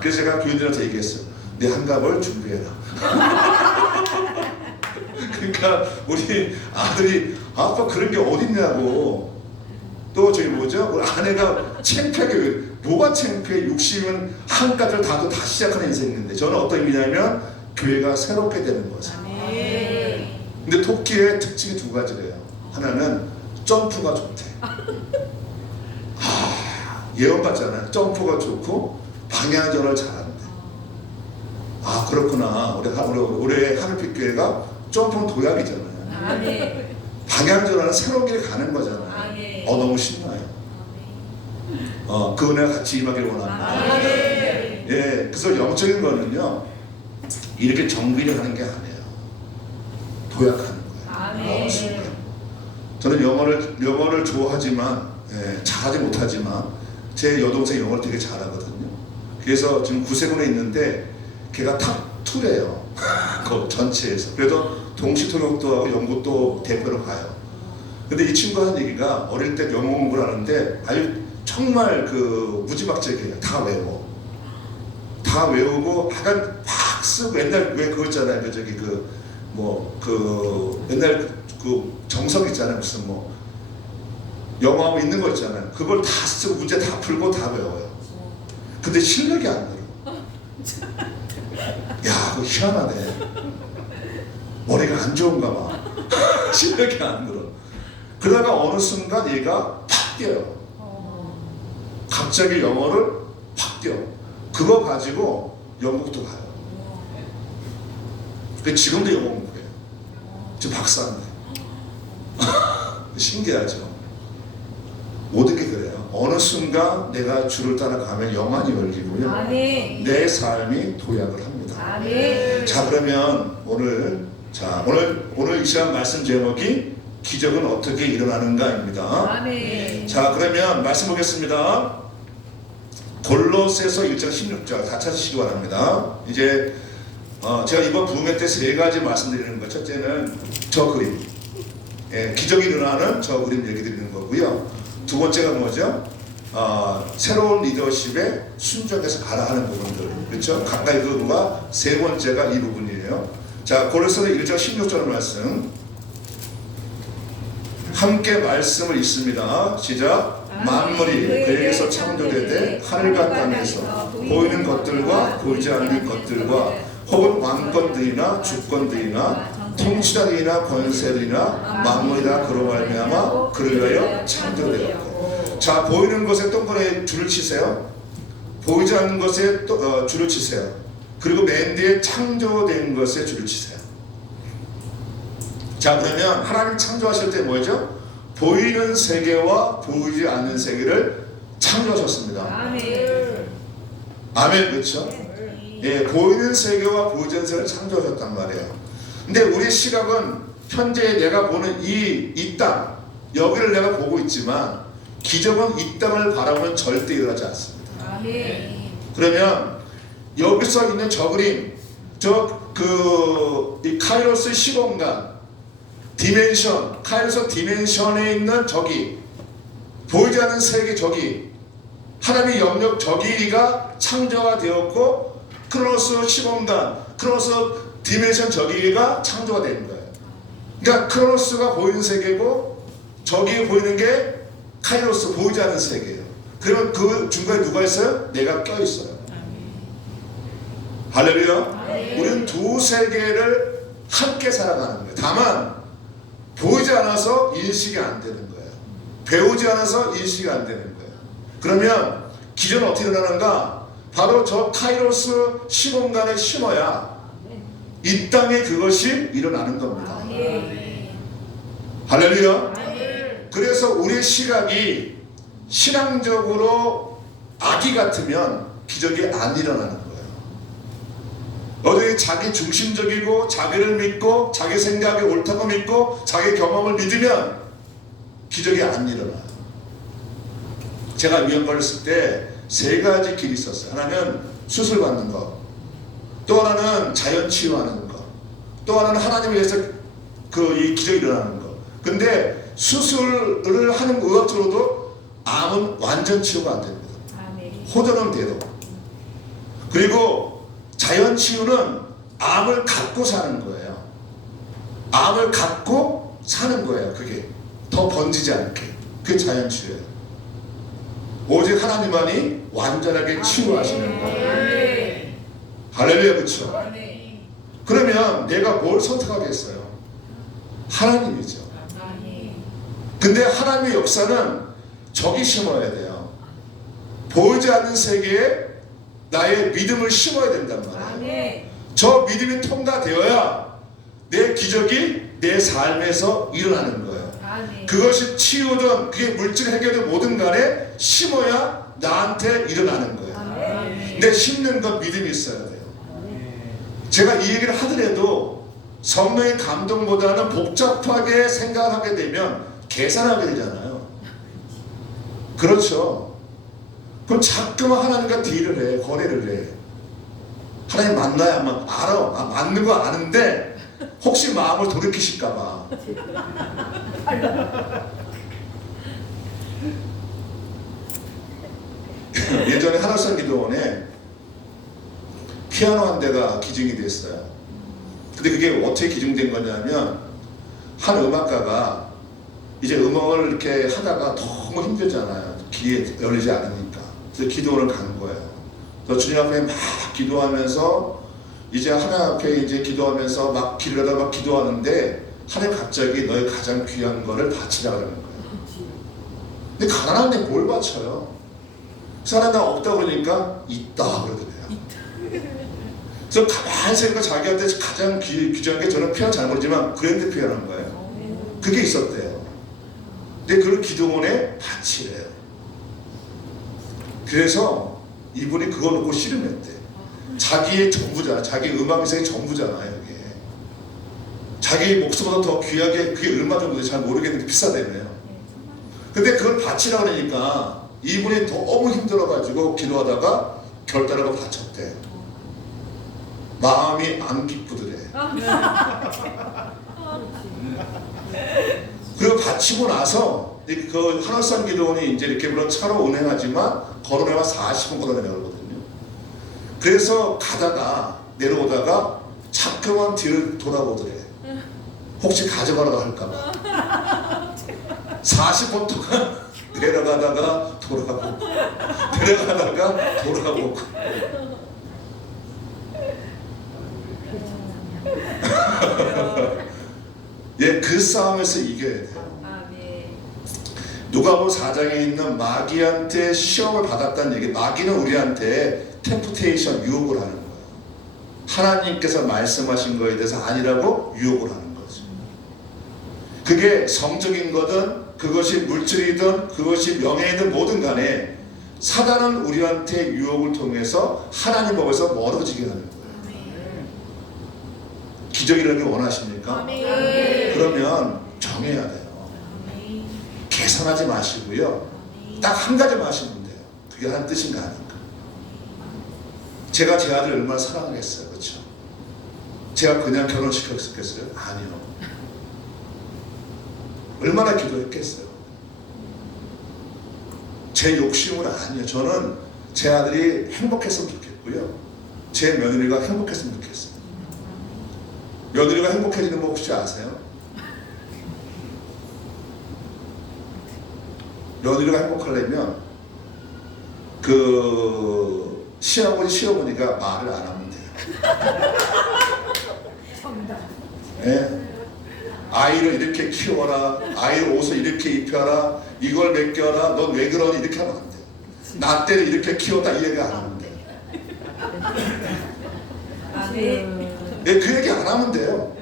그래서 제가 교인들한테 얘기했어요. 내 한갑을 준비해라. 그러니까 우리 아들이 아빠 그런 게 어딨냐고. 또 저기 뭐죠? 우리 아내가 창피하게, 뭐가 창피해? 60이면 한가지를 다도 다시 시작하는 인생이 있는데, 저는 어떤 의미냐면 교회가 새롭게 되는 거죠. 근데 토끼의 특징이 2가지래요. 하나는 점프가 좋대. 예언 받잖아요. 점프가 좋고 방향전을 잘한대. 그렇구나. 올해 하늘빛 교회가 점프는 도약이잖아요. 방향전하는 새로운 길에 가는 거잖아요. 너무 신나요. 그 은혜가 같이 임하기를 원합니다. 예, 그래서 영적인 거는요, 이렇게 정비를 하는 게 아니에요. 도약하는 거예요. 어느 순간. 저는 영어를 좋아하지만, 잘하지 못하지만, 제 여동생 영어를 되게 잘하거든요. 그래서 지금 구세군에 있는데, 걔가 탑2래요. 그 전체에서. 그래도 동시 통역도 하고 연구도 대표로 가요. 근데 이 친구 하는 얘기가, 어릴 때 영어 공부를 하는데 아주 정말 무지막지하게 다 외워. 다 외우고 약간 팍 쓰고, 옛날 왜 그거 있잖아요. 옛날 정석 있잖아요. 무슨 영어하고 있는 거 있잖아요. 그걸 다 쓰고 문제 다 풀고 다 외워요. 근데 실력이 안 늘어. 야, 그거 희한하네. 머리가 안 좋은가 봐. 실력이 안 늘어. 그러다가 어느 순간 얘가 팍 뛰어요. 갑자기 영어를 팍 뛰어. 그거 가지고 영국도 가요. 지금도 영어 공부해요. 지금 박사인데. 신기하죠? 모든 게 그래요. 어느 순간 내가 주를 따라가면 영안이 열리고요. 내 삶이 도약을 합니다. 자, 그러면 오늘 이 시간 말씀 제목이 기적은 어떻게 일어나는가입니다. 자, 그러면 말씀 보겠습니다. 골로새서 1장 16절 다 찾으시기 바랍니다. 이제 제가 이번 부흥회 때 3가지 말씀드리는 거. 첫째는 저 그림, 기적이 일어나는 저 그림 얘기 드리는 거고요. 2번째가 뭐죠? 새로운 리더십에 순종해서 가라 하는 부분들, 그렇죠? 가까이 그거가 3번째가 이 부분이에요. 자, 골로새서 1장 16절 말씀 함께 말씀을 읽습니다. 시작. 만물이 그에게서 창조되되 하늘과 땅에서 보이는 것들과 보이지 않는 것들과 혹은 왕권들이나 주권들이나 통치자들이나 권세들이나 만물이 다 그로 말미암아 그를 위하여 창조되었고. 자, 보이는 것에 동그라미 줄을 치세요. 보이지 않는 것에 줄을 치세요. 그리고 맨 뒤에 창조된 것에 줄을 치세요. 자, 그러면 하나님 창조하실 때 뭐죠? 보이는 세계와 보이지 않는 세계를 창조하셨습니다. 아멘, 그렇죠? 예, 보이는 세계와 보이지 않는 세계를 창조하셨단 말이에요. 근데 우리의 시각은 현재 내가 보는 이 땅, 여기를 내가 보고 있지만 기적은 이 땅을 바라보면 절대 일어나지 않습니다. 그러면 여기서 있는 저 그림, 저 이 카이로스 시공간 디멘션, 카이로스 디멘션에 있는 저기 보이지 않는 세계 저기 하나님의 영역 저기가 창조가 되었고 크로노스 시공간, 크로노스 디멘션 저기가 창조가 된 거예요. 그러니까 크로노스가 보이는 세계고 저기 보이는 게 카이로스 보이지 않는 세계예요. 그러면 그 중간에 누가 있어요? 내가 껴 있어요. 할렐루야. 우리는 두 세계를 함께 살아가는 거예요. 다만 보이지 않아서 인식이 안 되는 거예요. 배우지 않아서 인식이 안 되는 거예요. 그러면 기존 어떻게 일어나는가? 바로 저 카이로스 시공간에 심어야 이 땅에 그것이 일어나는 겁니다. 할렐루야. 그래서 우리의 시각이 신앙적으로 아기 같으면 기적이 안 일어나는 거예요. 어디 자기 중심적이고 자기를 믿고 자기 생각이 옳다고 믿고 자기 경험을 믿으면 기적이 안 일어나요. 제가 위암 걸렸을 때 세 가지 길이 있었어요. 하나는 수술 받는 것, 또 하나는 자연 치유하는 것, 또 하나는 하나님을 위해서 이 기적이 일어나는 것. 근데 수술을 하는 의학적으로도 암은 완전 치유가 안 됩니다. 호전은 돼도. 그리고 자연 치유는 암을 갖고 사는 거예요. 암을 갖고 사는 거예요. 그게 더 번지지 않게. 그게 자연 치유예요. 오직 하나님만이 완전하게 치유하시는 거예요. 할렐루야. 그렇죠? 그러면 내가 뭘 선택하겠어요? 하나님이죠. 근데 하나님의 역사는 저기 심어야 돼요. 보이지 않는 세계에 나의 믿음을 심어야 된단 말이에요. 저 믿음이 통과되어야 내 기적이 내 삶에서 일어나는 거예요. 그것이 치유든 그게 물질 해결이든 뭐든 간에 심어야 나한테 일어나는 거예요. 근데 심는 건 믿음이 있어야 돼요. 제가 이 얘기를 하더라도 성령의 감동보다는 복잡하게 생각하게 되면 계산하게 되잖아요. 그렇죠. 그럼 자꾸만 하나님과 딜을 해, 거래를 해. 하나님 만나야 막 알아. 맞는 거 아는데 혹시 마음을 돌이키실까봐. 예전에 하늘산 기도원에 피아노 한 대가 기증이 됐어요. 근데 그게 어떻게 기증된 거냐면 한 음악가가 이제 음악을 이렇게 하다가 너무 힘들잖아요. 귀에 열리지 않으니까. 그래서 기도원을 간 거예요. 그래서 주님 앞에 막 기도하면서 이제 하나님 앞에 이제 기도하면서 막 길을 하다 막 기도하는데 하나님 갑자기 너의 가장 귀한 거를 바치라 그러는 거예요. 근데 가난한데 뭘 바쳐요? 그래서 하나님 나 없다 그러니까 있다 그러더래요. 그래서 가만히 생각해 자기한테 가장 귀중한 게 저는 피아노 잘 모르지만 그랜드 피아노인 거예요. 그게 있었대요. 근데 그걸 기도원에 바치래요. 그래서 이분이 그거 놓고 씨름했대. 자기의 전부잖아. 자기 음악 인생의 전부잖아요. 이게 자기 목숨보다 더 귀하게 그게 얼마 정도 잘 모르겠는데 비싸다며요. 근데 그걸 바치라 그러니까 이분이 너무 힘들어가지고 기도하다가 결단하고 바쳤대. 마음이 안 기쁘더래. 그리고 바치고 나서 그 하늘산 기도원이 이제 이렇게 물론 차로 운행하지만 걸어내면 40분 걸어내거든요. 그래서 가다가 내려오다가 자꾸만 뒤를 돌아보더래. 혹시 가져가라고 할까봐. 40분 동안 내려가다가 돌아보고 내려가다가 돌아보고. 예, 그 싸움에서 이겨야 돼요. 누가복음 4장에 있는 마귀한테 시험을 받았다는 얘기. 마귀는 우리한테 템프테이션, 유혹을 하는 거예요. 하나님께서 말씀하신 거에 대해서 아니라고 유혹을 하는 거죠. 그게 성적인 거든 그것이 물질이든 그것이 명예이든 뭐든 간에 사단은 우리한테 유혹을 통해서 하나님 법에서 멀어지게 하는 거예요. 기적이 일어나기 원하십니까? 그러면 정해야 돼요. 계산하지 마시고요. 딱 한 가지만 하시면 돼요. 그게 하나님 뜻인가 아닌가. 제가 제 아들 얼마나 사랑을 했어요. 그렇죠? 제가 그냥 결혼시켰겠어요? 아니요. 얼마나 기도했겠어요? 제 욕심은 아니에요. 저는 제 아들이 행복했으면 좋겠고요. 제 며느리가 행복했으면 좋겠어요. 며느리가 행복해지는 거 혹시 아세요? 며느리가 행복하려면 그 시아버지 시어머니가 말을 안 하면 돼요. 정답. 예? 아이를 이렇게 키워라, 아이를 옷을 이렇게 입혀라, 이걸 맡겨라, 넌 왜 그러니, 이렇게 하면 안 돼. 나 때를 이렇게 키웠다, 이 얘기 안 하면 돼. 네, 그 얘기 안 하면 돼요.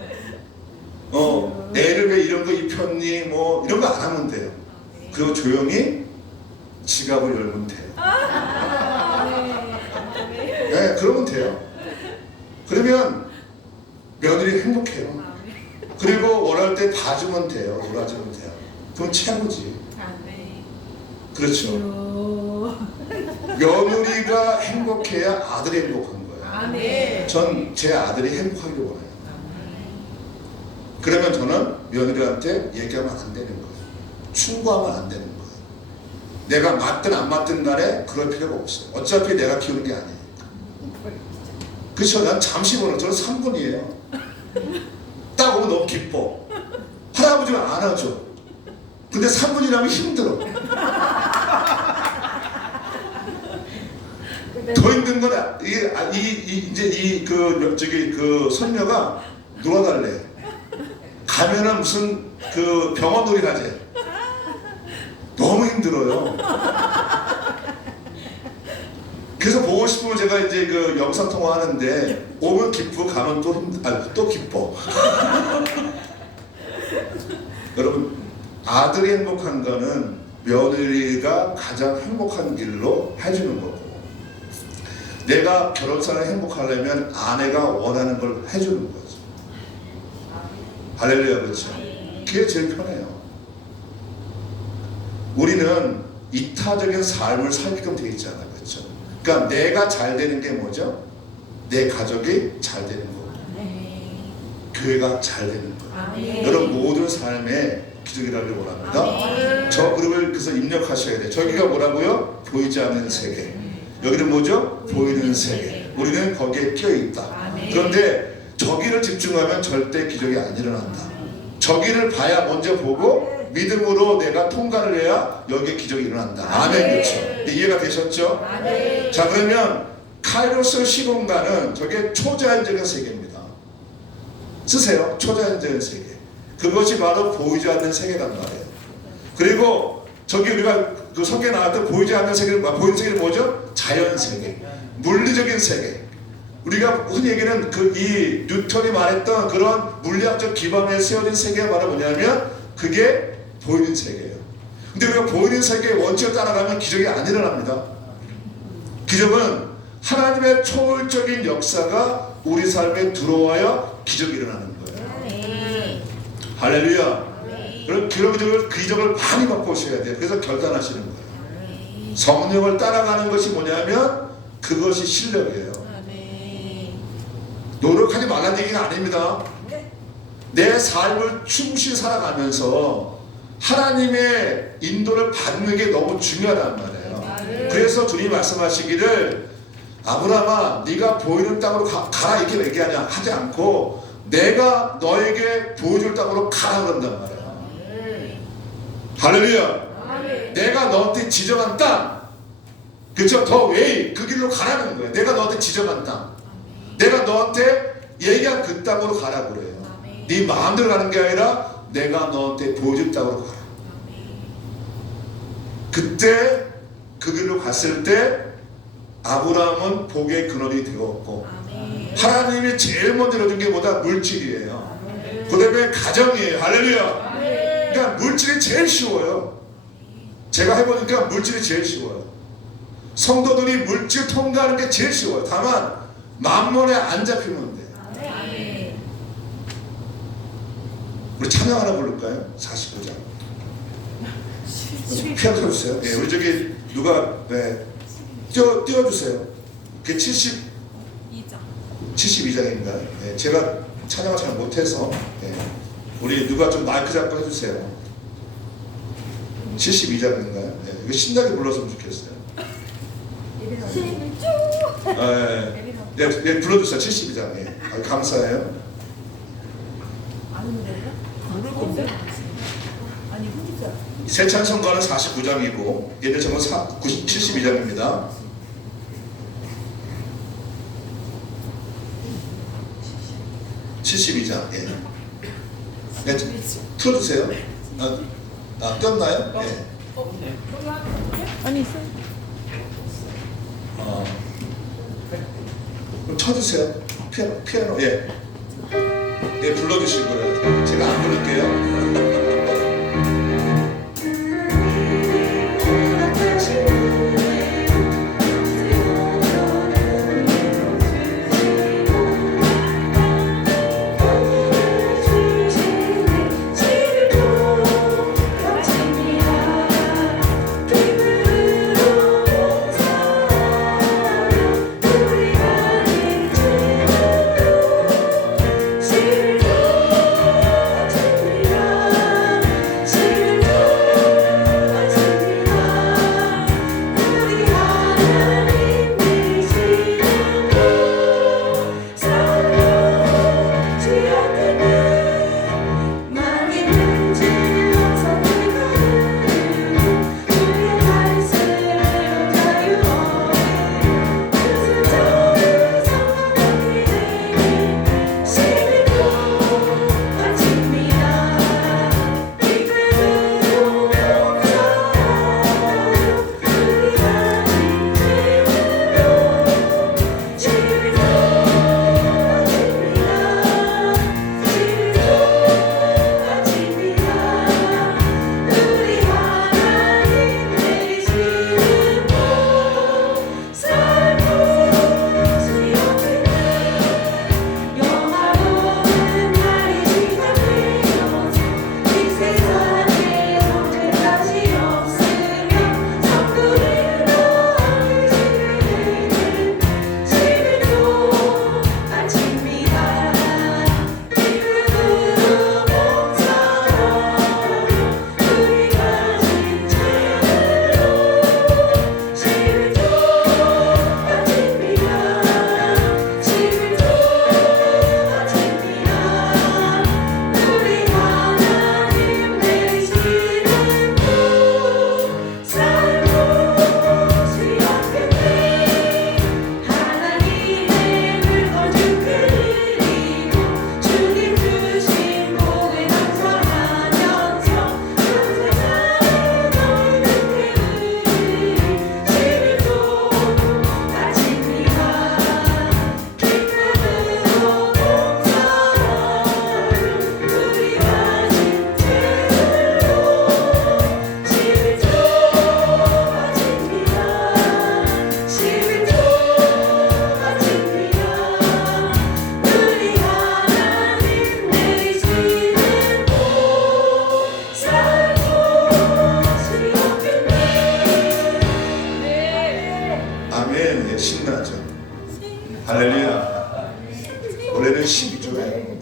애를 왜 이런 거 입혔니, 뭐 이런 거 안 하면 돼요. 그리고 조용히 지갑을 열면 돼요. 네, 그러면 돼요. 그러면 며느리 행복해요. 그리고 원할 때 봐주면 돼요. 놀아주면 돼요. 그럼 최고지. 그렇죠. 며느리가 행복해야 아들이 행복한 거예요. 전 제 아들이 행복하기를 원해요. 그러면 저는 며느리한테 얘기하면 안 되는 거예요. 충고하면 안 되는 거예요. 내가 맞든 안 맞든 간에 그럴 필요가 없어요. 어차피 내가 키우는 게 아니에요. 그렇죠. 난 잠시 보는, 저는 3분이에요. 딱 오면 너무 기뻐. 할아버지는 안 하죠. 근데 3분이라면 힘들어. 더 힘든 건 이제 그 손녀가 놀아달래. 가면은 무슨 그 병원 놀이 가재. 너무 힘들어요. 그래서 보고 싶으면 제가 이제 그 영상 통화하는데 오면 기쁘고 가면 또 기뻐. 여러분, 아들이 행복한 거는 며느리가 가장 행복한 길로 해주는 거고, 내가 결혼생활을 행복하려면 아내가 원하는 걸 해주는 거죠. 할렐루야, 그렇죠? 그게 제일 편해요. 우리는 이타적인 삶을 살게끔 되어 있잖아요, 그렇죠? 그러니까 내가 잘 되는 게 뭐죠? 내 가족이 잘 되는 거고, 교회가 잘 되는 거예요. 여러분 모든 삶에 기적이라고 원합니다. 저 그룹을 그래서 입력하셔야 돼요. 저기가 뭐라고요? 보이지 않는 세계. 여기는 뭐죠? 보이는 세계. 우리는 거기에 끼어 있다. 그런데 저기를 집중하면 절대 기적이 안 일어난다. 저기를 봐야 먼저 보고 믿음으로 내가 통과를 해야 여기에 기적이 일어난다. 아멘. 그렇죠? 이해가 되셨죠? 자, 그러면 카이로스 시공간은 저게 초자연적인 세계입니다. 쓰세요. 초자연적인 세계. 그것이 바로 보이지 않는 세계란 말이에요. 그리고 저기 우리가 그 성경에 나왔던 보이지 않는 세계는, 보이는 세계는 뭐죠? 자연 세계, 물리적인 세계. 우리가 흔히 얘기하는 이 뉴턴이 말했던 그런 물리학적 기반에 세워진 세계가 바로 뭐냐면 그게 보이는 세계예요. 근데 우리가 보이는 세계의 원칙을 따라가면 기적이 안 일어납니다. 기적은 하나님의 초월적인 역사가 우리 삶에 들어와야 기적이 일어나는 거예요. 할렐루야. 그럼 그 기적을 많이 받고 오셔야 돼요. 그래서 결단하시는 거예요. 성령을 따라가는 것이 뭐냐면 그것이 실력이에요. 노력하지 말라는 얘기가 아닙니다. 내 삶을 충실히 살아가면서 하나님의 인도를 받는 게 너무 중요하단 말이에요. 그래서 주님이 말씀하시기를 아브라함아 네가 보이는 땅으로 가라 이렇게 얘기하냐 하지 않고 내가 너에게 보여줄 땅으로 가라 그런단 말이에요. 할렐루야. 내가 너한테 지정한 땅, 그쵸? 더 웨이, 그 길로 가라는 거예요. 내가 너한테 지정한 땅, 내가 너한테 얘기한 그 땅으로 가라 그래요. 네 마음대로 가는 게 아니라 내가 너한테 보여줄 땅으로 가라. 그때 그 길로 갔을 때 아브라함은 복의 근원이 되었고, 하나님이 제일 먼저 내준 게 뭐다? 물질이에요. 그 다음에 가정이에요. 할렐루야. 그러니까 물질이 제일 쉬워요. 제가 해보니까 물질이 제일 쉬워요. 성도들이 물질 통과하는 게 제일 쉬워요. 다만 만몬에 안 잡히면 돼요. 우리 찬양 하나 부를까요? 45장. 피아노 네, 우리 저기 누가 띄워주세요. 그 72장. 72장인가요? 예, 제가 찬양을 잘 못해서 우리 누가 좀 마이크 잡고 해주세요. 72장인가요? 이거 신나게 불렀으면 좋겠어요. 네, 불러주세요. 72장. 감사해요. 새 찬송가는 49장이고 얘들 전부 72장입니다. 예. 네, 틀어주세요. 떴나요? 네. 아니 있어요. 그럼 쳐주세요. 피아노. 예, 불러주실 거예요. 제가 안 부를게요. 신나죠. 할렐루야. 원래는 12조에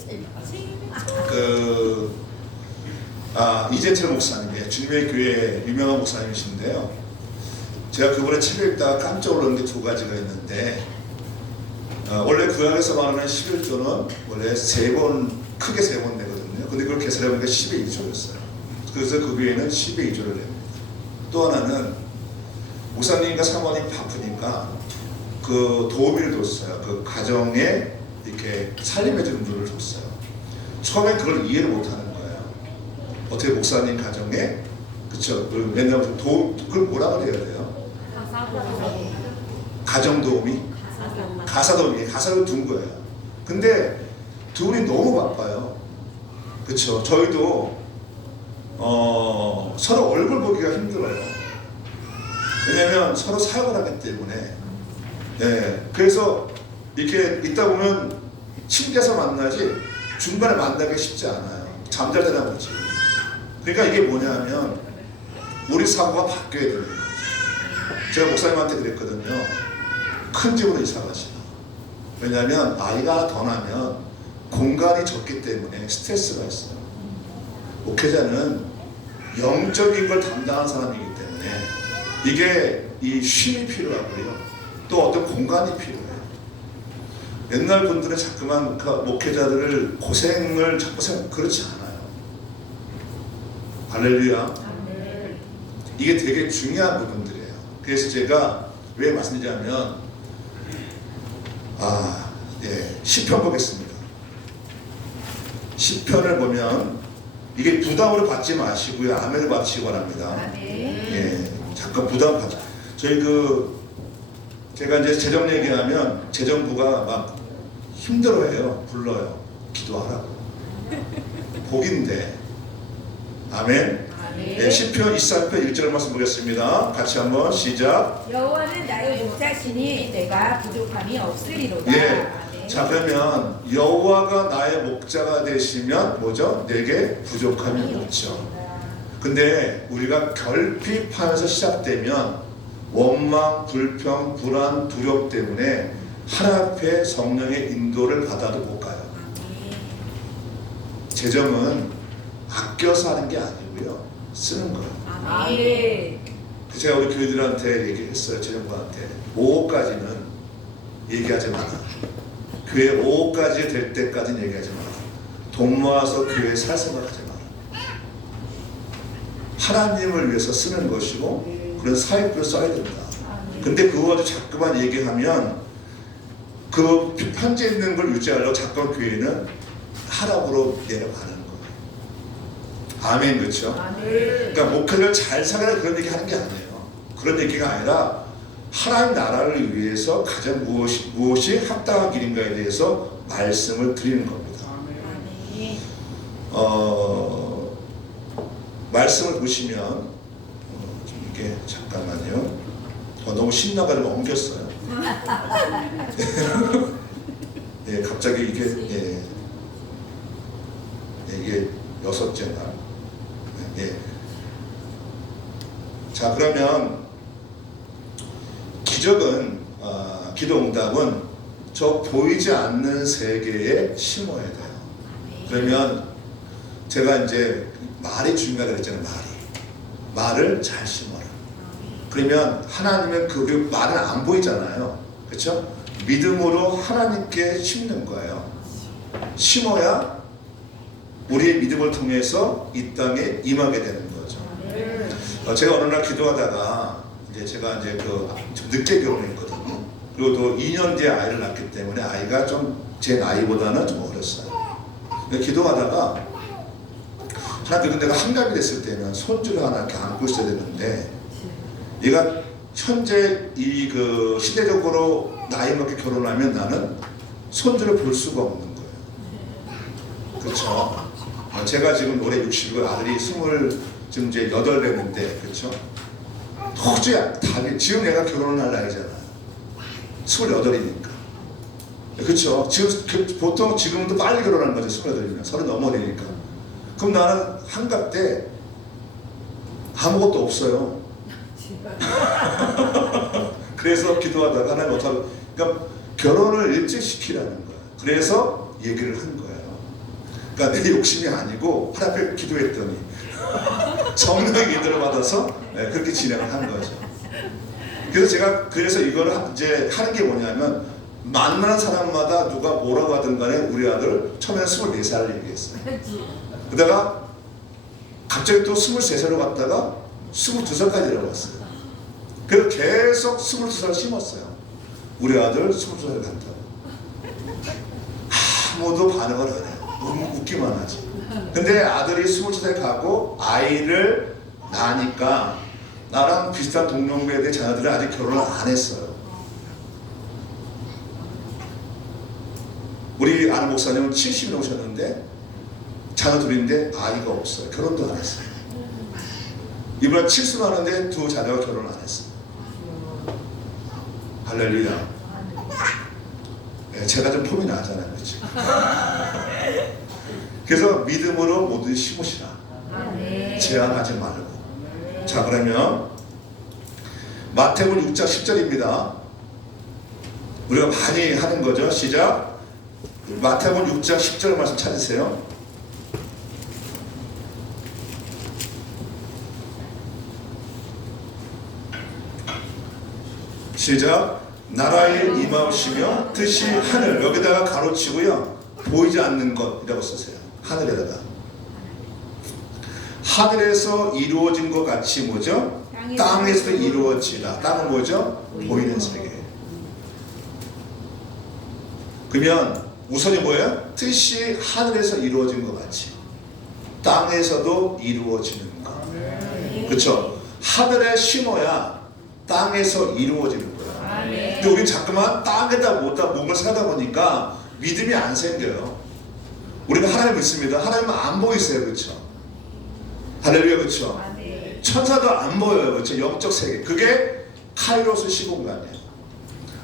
이재철 목사님이에요. 주님의 교회 유명한 목사님이신데요. 제가 그분의 책을 읽다가 깜짝 놀란 게 두 가지가 있는데, 원래 구약에서 말하는 11조는 원래 크게 세 번 내거든요. 근데 그걸 계산해보니까 10의 2조였어요. 그래서 그 위에는 10의 2조를 냅니다. 또 하나는 목사님과 사모님 바쁘니까 그 도우미를 뒀어요. 그 가정에 이렇게 살림해주는 분을 줬어요. 처음엔 그걸 이해를 못하는 거예요. 어떻게 목사님 가정에, 그쵸? 맨날 그걸 뭐라 그래야 돼요? 가정 도우미? 가사 도우미. 가사를 둔 거예요. 근데 두 분이 너무 바빠요. 그쵸? 저희도 서로 얼굴 보기가 힘들어요. 왜냐면 서로 사역을 하기 때문에. 네, 그래서 이렇게 있다 보면 친구에서 만나지 중간에 만나기 쉽지 않아요. 잠잘 때나 보지. 그러니까 이게 뭐냐면 우리 사고가 바뀌어야 되는 거죠. 제가 목사님한테 그랬거든요. 큰 집으로 이사 가시라. 왜냐하면 아이가 더 나면 공간이 적기 때문에 스트레스가 있어요. 목회자는 영적인 걸 담당한 사람이기 때문에 이게 이 쉼이 필요하고요. 또 어떤 공간이 필요해요. 옛날 분들은 자꾸만 그 목회자들을 고생을 자꾸 생각 그렇지 않아요. 할렐루야. 이게 되게 중요한 부분들이에요. 그래서 제가 왜 말씀드리냐면 시편 보겠습니다. 시편을 보면 이게 부담으로 받지 마시고요. 아멘을 받으시기 바랍니다. 잠깐 부담 받지. 저희 제가 이제 재정 얘기하면 재정부가 막 힘들어해요. 불러요. 기도하라고. 복인데. 아멘. 시편 23편 1절 말씀 보겠습니다. 같이 한번 시작. 여호와는 나의 목자시니 내가 부족함이 없으리로다. 자, 그러면 여호와가 나의 목자가 되시면 뭐죠? 내게 부족함이 없죠. 근데 우리가 결핍하면서 시작되면 원망, 불평, 불안, 두려움 때문에 하나님 앞에 성령의 인도를 받아도 못 가요. 재정은 아껴서 하는 게 아니고요, 쓰는 거예요. 제가 우리 교회들한테 얘기했어요. 재정부한테 5억까지는 얘기하지 마라. 교회 5억까지 될 때까지는 얘기하지 마라. 돈 모아서 교회 살 생각하지 마라. 하나님을 위해서 쓰는 것이고 그런 사역을 써야 된다. 근데 그거 가지고 자꾸만 얘기하면 그 현재 있는 걸 유지하려고 자꾸 교회는 하락으로 내려가는 거예요. 아멘. 그렇죠? 그러니까 목회를 잘 살아라 그런 얘기 하는 게 아니에요. 그런 얘기가 아니라 하나님 나라를 위해서 가장 무엇이 합당한 길인가에 대해서 말씀을 드리는 겁니다. 말씀을 보시면 이게 잠깐만요. 너무 신나가지고 엉겼어요. 갑자기 이게 이게 6째 날. 자, 그러면 기적은 기도응답은 저 보이지 않는 세계에 심어야 돼요. 그러면 제가 이제 말이 중요하다고 했잖아요. 말을 잘 심어라. 그러면 하나님은 그 말은 안 보이잖아요. 그렇죠? 믿음으로 하나님께 심는 거예요. 심어야 우리의 믿음을 통해서 이 땅에 임하게 되는 거죠. 제가 어느 날 기도하다가 제가 좀 늦게 결혼했거든요. 그리고 또 2년 뒤에 아이를 낳기 때문에 아이가 좀 제 나이보다는 좀 어렸어요. 기도하다가 하나님, 내가 한갑이 됐을 때는 손주를 하나 이렇게 안고 있어야 되는데 얘가 현재 시대적으로 나이 먹게 결혼하면 나는 손주를 볼 수가 없는 거예요. 그렇죠? 제가 지금 올해 60이고 아들이 지금 이제 8 됐는데, 그렇죠? 도저히 답이, 지금 내가 결혼을 할 나이잖아. 28이니까. 그렇죠? 지금 보통 지금도 빨리 결혼하는 거죠. 28이면 30 넘어되니까. 그럼 나는 한갑 때 아무것도 없어요. 그래서 기도하다가 하나님 어떡하고, 그러니까 결혼을 일찍 시키라는 거야. 그래서 얘기를 한 거예요. 그러니까 내 욕심이 아니고 하나님 앞에 기도했더니 성령의 인도를 받아서 그렇게 진행을 한 거죠. 그래서 이거를 이제 하는 게 뭐냐면, 만나는 사람마다 누가 뭐라고 하든 간에 우리 아들 처음에는 24살을 얘기했어요. 그러다가 갑자기 또 23살로 갔다가 22살까지 내려갔어요. 그래서 계속 22살 심었어요. 우리 아들 22살 간다고. 아무도 반응을 안 해요. 너무 웃기만 하지. 근데 아들이 22살 가고 아이를 낳으니까 나랑 비슷한 동년배의 자녀들이 아직 결혼을 안 했어요. 우리 아는 목사님은 70이 넘으셨는데 자녀 둘인데 아이가 없어요. 결혼도 안 했어요. 이번에 70 하는데 2 자녀가 결혼 안 했어요. 할렐루야. 제가 좀 폼이 나잖아요. 그렇죠? 그래서 믿음으로 모두 심으시라. 제한하지 말고. 자, 그러면 마태복음 6장 10절입니다. 우리가 많이 하는 거죠. 시작. 마태복음 6장 10절 말씀 찾으세요. 시작. 나라의 임하시며 뜻이 하늘, 여기다가 가로치고요, 보이지 않는 것이라고 쓰세요. 하늘에다가. 하늘에서 이루어진 것 같이 뭐죠? 땅에서도 이루어지라. 땅은 뭐죠? 보이는 세계. 그러면 우선이 뭐예요? 뜻이 하늘에서 이루어진 것 같이 땅에서도 이루어지는 것. 그렇죠? 하늘에 심어야 땅에서 이루어지는 거야. 근데 우리 자꾸만 땅에다 못다 뭔가 사다 보니까 믿음이 안 생겨요. 우리가 하나님 믿습니다. 하나님은 안 보이세요. 그렇죠? 할렐루야. 그렇죠? 천사도 안 보여요. 그렇죠? 영적 세계. 그게 카이로스 시공간이에요.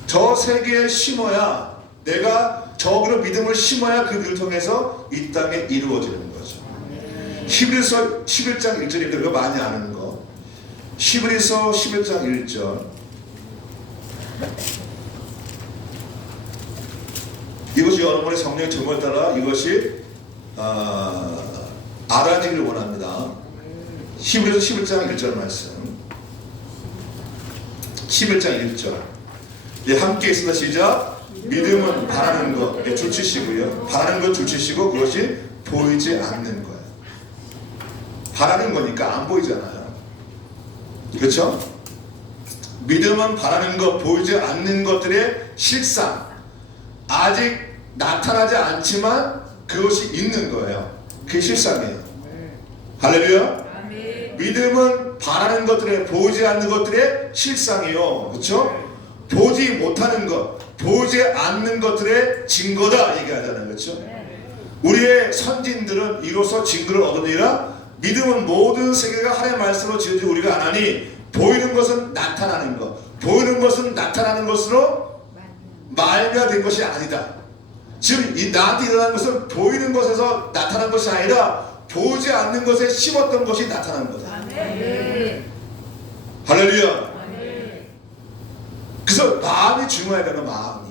저 세계에 심어야, 내가 저기로 믿음을 심어야 그 길을 통해서 이 땅에 이루어지는 거죠. 히브리서 11장 1절인데 그거 많이 아는 거. 히브리서 11장 1절. 이것이 여러분의 성령의 증거에 따라 이것이 알아지기를 원합니다. 히브리서 11장 1절 말씀. 11장 1절. 예, 함께 있습니다. 시작. 믿음은 바라는 것 줄치시고요. 바라는 것 줄치시고 그것이 보이지 않는 거예요. 바라는 거니까 안 보이잖아요. 그렇죠? 믿음은 바라는 것, 보이지 않는 것들의 실상. 아직 나타나지 않지만 그것이 있는 거예요. 그게 실상이에요. 할렐루야. 믿음은 바라는 것들의, 보이지 않는 것들의 실상이요. 그렇죠? 보지 못하는 것, 보이지 않는 것들의 증거다 얘기하잖아요. 그렇죠? 우리의 선진들은 이로써 증거를 얻으니라. 믿음은 모든 세계가 하나님의 말씀으로 지어지 우리가 안 하니 보이는 것은 나타나는 것, 보이는 것은 나타나는 것으로 말미암아 것이 아니다. 지금 이 나한테 일어난 것은 보이는 것에서 나타난 것이 아니라 보이지 않는 것에 심었던 것이 나타난 거다. 할렐루야. 그래서 마음이 중요해야 되는, 마음이.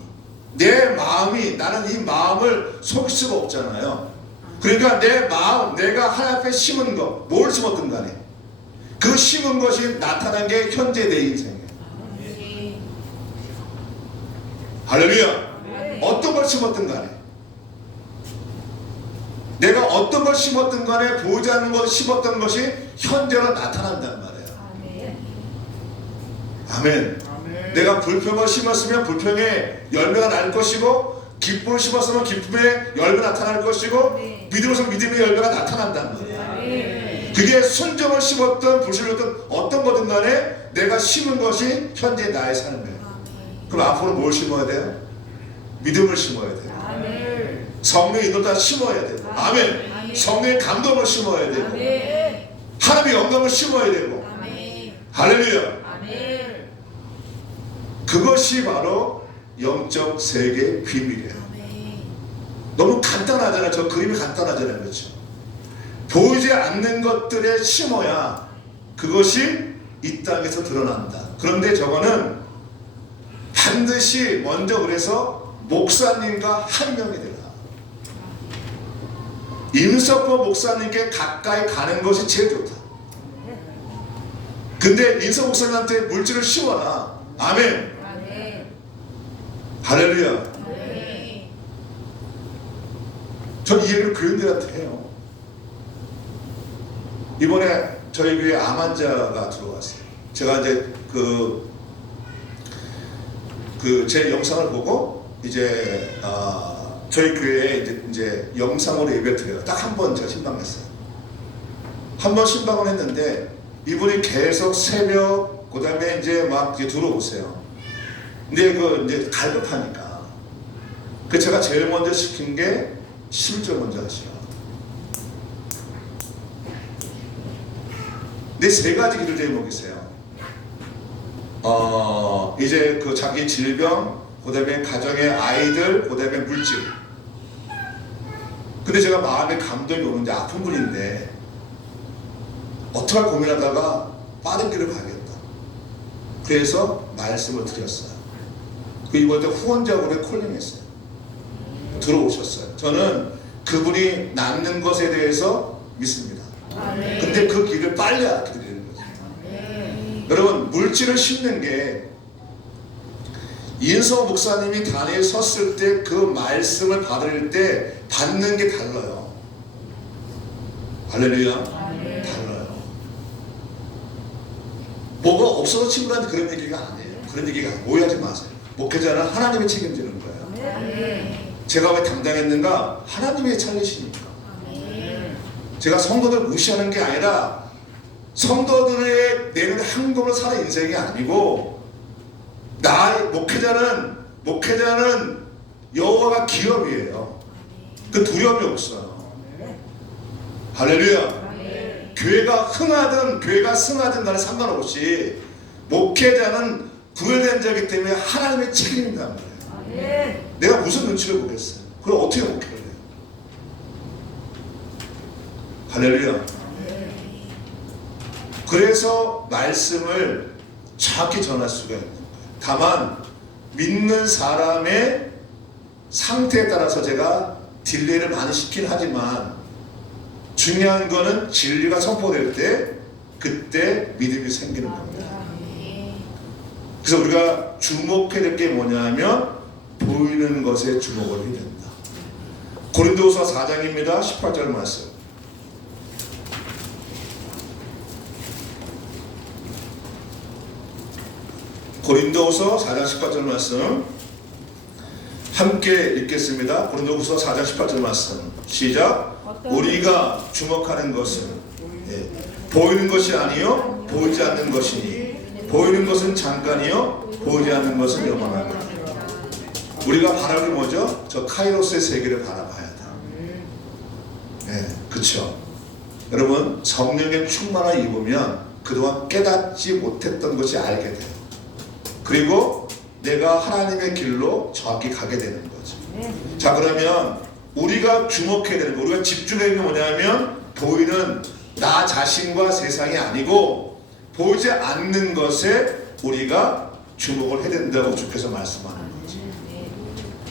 내 마음이, 나는 이 마음을 속일 수가 없잖아요. 그러니까 내 마음, 내가 하나님 앞에 심은 것, 뭘 심었든 간에 그 심은 것이 나타난 게 현재 내 인생이에요. 할렐루야. 어떤 걸 심었든 간에, 내가 어떤 걸 심었든 간에 보이지 않는 것을 심었던 것이 현재로 나타난단 말이에요. 아멘. 내가 불평을 심었으면 불평에 열매가 날 것이고, 기쁨을 심었으면 기쁨에 열매가 나타날 것이고, 믿음을 심으면 믿음의 열매가 나타난단 말이에요. 그게 순종을 심었던 불신을 어떤 거든 간에 내가 심은 것이 현재 나의 삶이에요. 그럼 앞으로 뭘 심어야 돼요? 믿음을 심어야 돼요. 성령의 인도를 따라 심어야 돼요. 아멘. 성령의 감동을 심어야 되고, 하나님의 영광을 심어야 되고. 할렐루야. 그것이 바로 영적 세계의 비밀이에요. 너무 간단하잖아요. 저 그림이 간단하잖아요. 그렇죠? 보이지 않는 것들에 심어야 그것이 이 땅에서 드러난다. 그런데 저거는 반드시 먼저 그래서 목사님과 한명이 되라. 임석보 목사님께 가까이 가는 것이 제일 좋다. 근데 임석보 목사님한테 물질을 심어라. 아멘. 할렐루야. 전 이 얘기를 교인들한테 해요. 이번에 저희 교회에 암 환자가 들어왔어요. 제가 이제 제 영상을 보고 이제 저희 교회에 이제 영상으로 예배를 드려요. 딱 한 번 제가 신방했어요. 한 번 신방을 했는데 이분이 계속 새벽 그다음에 이제 막 이제 들어오세요. 근데 이제 갈급하니까 제가 제일 먼저 시킨 게 11절 먼저 하시오. 근데 세 가지 기도 제목이세요. 이제 자기 질병, 그다음에 가정의 아이들, 그다음에 물질. 근데 제가 마음에 감동이 오는데 아픈 분인데 어떡할 고민하다가 빠른 길을 가야겠다. 그래서 말씀을 드렸어요. 그 이번에 후원자분에 콜링했어요. 들어오셨어요. 저는 그분이 낫는 것에 대해서 믿습니다. 근데 그 길을 빨리 알게 되는 거죠. 여러분, 물질을 심는 게 이인성 목사님이 단에 섰을 때 그 말씀을 받을 때 받는 게 달라요. 할렐루야. 달라요. 뭐가 없어서 친구한테 그런 얘기가 아니에요. 그런 얘기가 오해하지 마세요. 목회자는 하나님이 책임지는 거예요. 제가 왜 당당했는가? 하나님의 차리시니까. 제가 성도들 무시하는 게 아니라 성도들의 내는 행동을 사는 인생이 아니고, 나의 목회자는 여호와가 기업이에요. 그 두려움이 없어요. 할렐루야. 교회가 흥하든 교회가 승하든 간에 상관없이 목회자는 구별된 자이기 때문에 하나님의 책임이란 말이에요. 내가 무슨 눈치를 보겠어요? 그럼 어떻게 목회를 해요? 할렐루야. 그래서 말씀을 정확히 전할 수가 있는 거예요. 다만 믿는 사람의 상태에 따라서 제가 딜레이를 많이 시키긴 하지만, 중요한 거는 진리가 선포될 때 그때 믿음이 생기는 겁니다. 그래서 우리가 주목해야 될 게 뭐냐면 보이는 것에 주목을 해야 된다. 고린도후서 4장입니다. 18절 말씀. 고린도후서 4장 18절 말씀 함께 읽겠습니다. 고린도후서 4장 18절 말씀 시작. 우리가 주목하는 것은 보이는 것이 아니요 보이지 않는 것이니, 보이는 것은 잠깐이요 보이지 않는 것은 영원하다. 우리가 바라는 게 뭐죠? 저 카이로스의 세계를 바라봐야 돼. 그쵸? 여러분, 성령의 충만을 입으면 그동안 깨닫지 못했던 것이 알게 돼요. 그리고 내가 하나님의 길로 정확히 가게 되는 거죠. 자, 그러면 우리가 주목해야 되는 거, 우리가 집중해야 되는 게 뭐냐면 보이는 나 자신과 세상이 아니고 보이지 않는 것에 우리가 주목을 해야 된다고 주께서 말씀하는 거죠.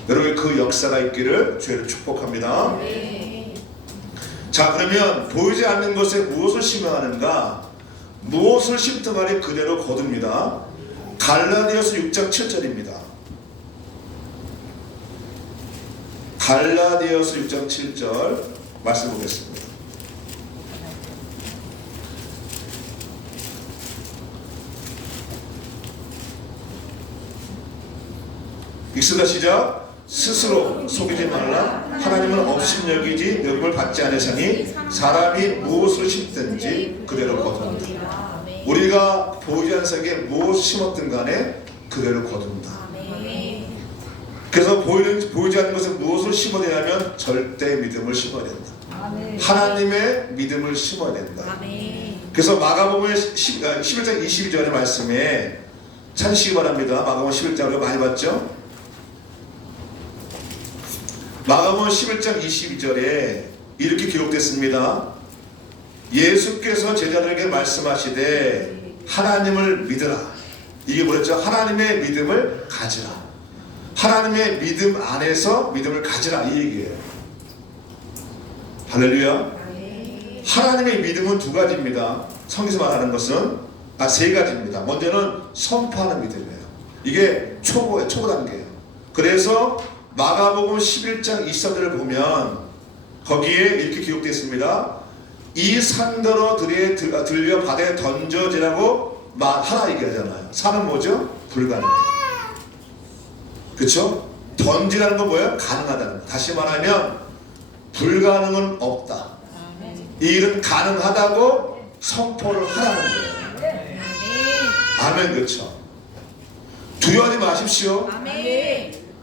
여러분, 그 역사가 있기를 주를 축복합니다. 자, 그러면 보이지 않는 것에 무엇을 심어야 하는가? 무엇을 심든 간에 그대로 거둡니다. 갈라디아서 6장 7절입니다. 갈라디아서 6장 7절 말씀 보겠습니다. 읽습니다. 시작. 스스로 속이지 말라. 하나님은 업신여기지 여김을 받지 않으시니 사람이 무엇을 심든지 그대로 거둔다. 우리가 보이지 않는 세계에 무엇을 심었든 간에 그대로 거둔다. 그래서 보이지 않는 것은 무엇을 심어야 되냐면 절대 믿음을 심어야 된다. 하나님의 믿음을 심어야 된다. 그래서 마가복음 11장 22절의 말씀에 찾으시기 바랍니다. 마가복음 11장을 많이 봤죠? 마가복음 11장 22절에 이렇게 기록됐습니다. 예수께서 제자들에게 말씀하시되 하나님을 믿으라. 이게 뭐였죠? 하나님의 믿음을 가지라. 하나님의 믿음 안에서 믿음을 가지라, 이 얘기예요. 할렐루야. 하나님의 믿음은 두 가지입니다. 성경에서 말하는 것은 세 가지입니다. 먼저는 선포하는 믿음이에요. 이게 초보 단계예요. 그래서 마가복음 11장 23절을 보면 거기에 이렇게 기록되어 있습니다. 이 산더러 들려 바다에 던져지라고 하나 얘기하잖아요. 산은 뭐죠? 불가능해요. 그렇죠? 던지라는 건 뭐예요? 가능하다는 거. 다시 말하면 불가능은 없다. 이 일은 가능하다고 선포를 하라는 거예요. 아멘. 그렇죠? 두려워하지 마십시오.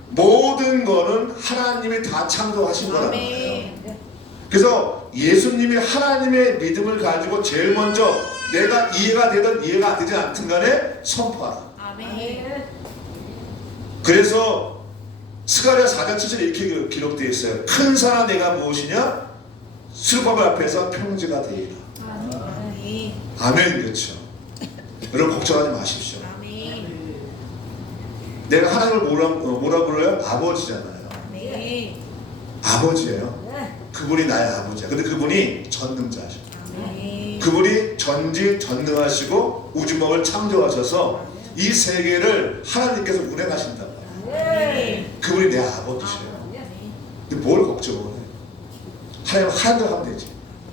모든 거는 하나님이 다 창조하신 거란 말이에요. 그래서 예수님이 하나님의 믿음을 가지고 제일 먼저 내가 이해가 되든 이해가 안 되지 않든 간에 선포하라. 그래서 스가랴 4장 7절에 이렇게 기록되어 있어요. 큰 산아 내가 무엇이냐? 슬픔 앞에서 평지가 되리라. 아멘. 그렇죠? 여러분 걱정하지 마십시오. 내가 하나님을 뭐라 불러요? 아버지잖아요. 네. 아버지예요. 네. 그분이 나의 아버지야. 근데 그분이 전능자셔. 네. 그분이 전지전능하시고 우주먹을 창조하셔서 이 세계를 하나님께서 운행하신다. 네. 그분이 내 아버지셔요. 근데 뭘 걱정을 해? 하나님 하는 대로 하면 되지.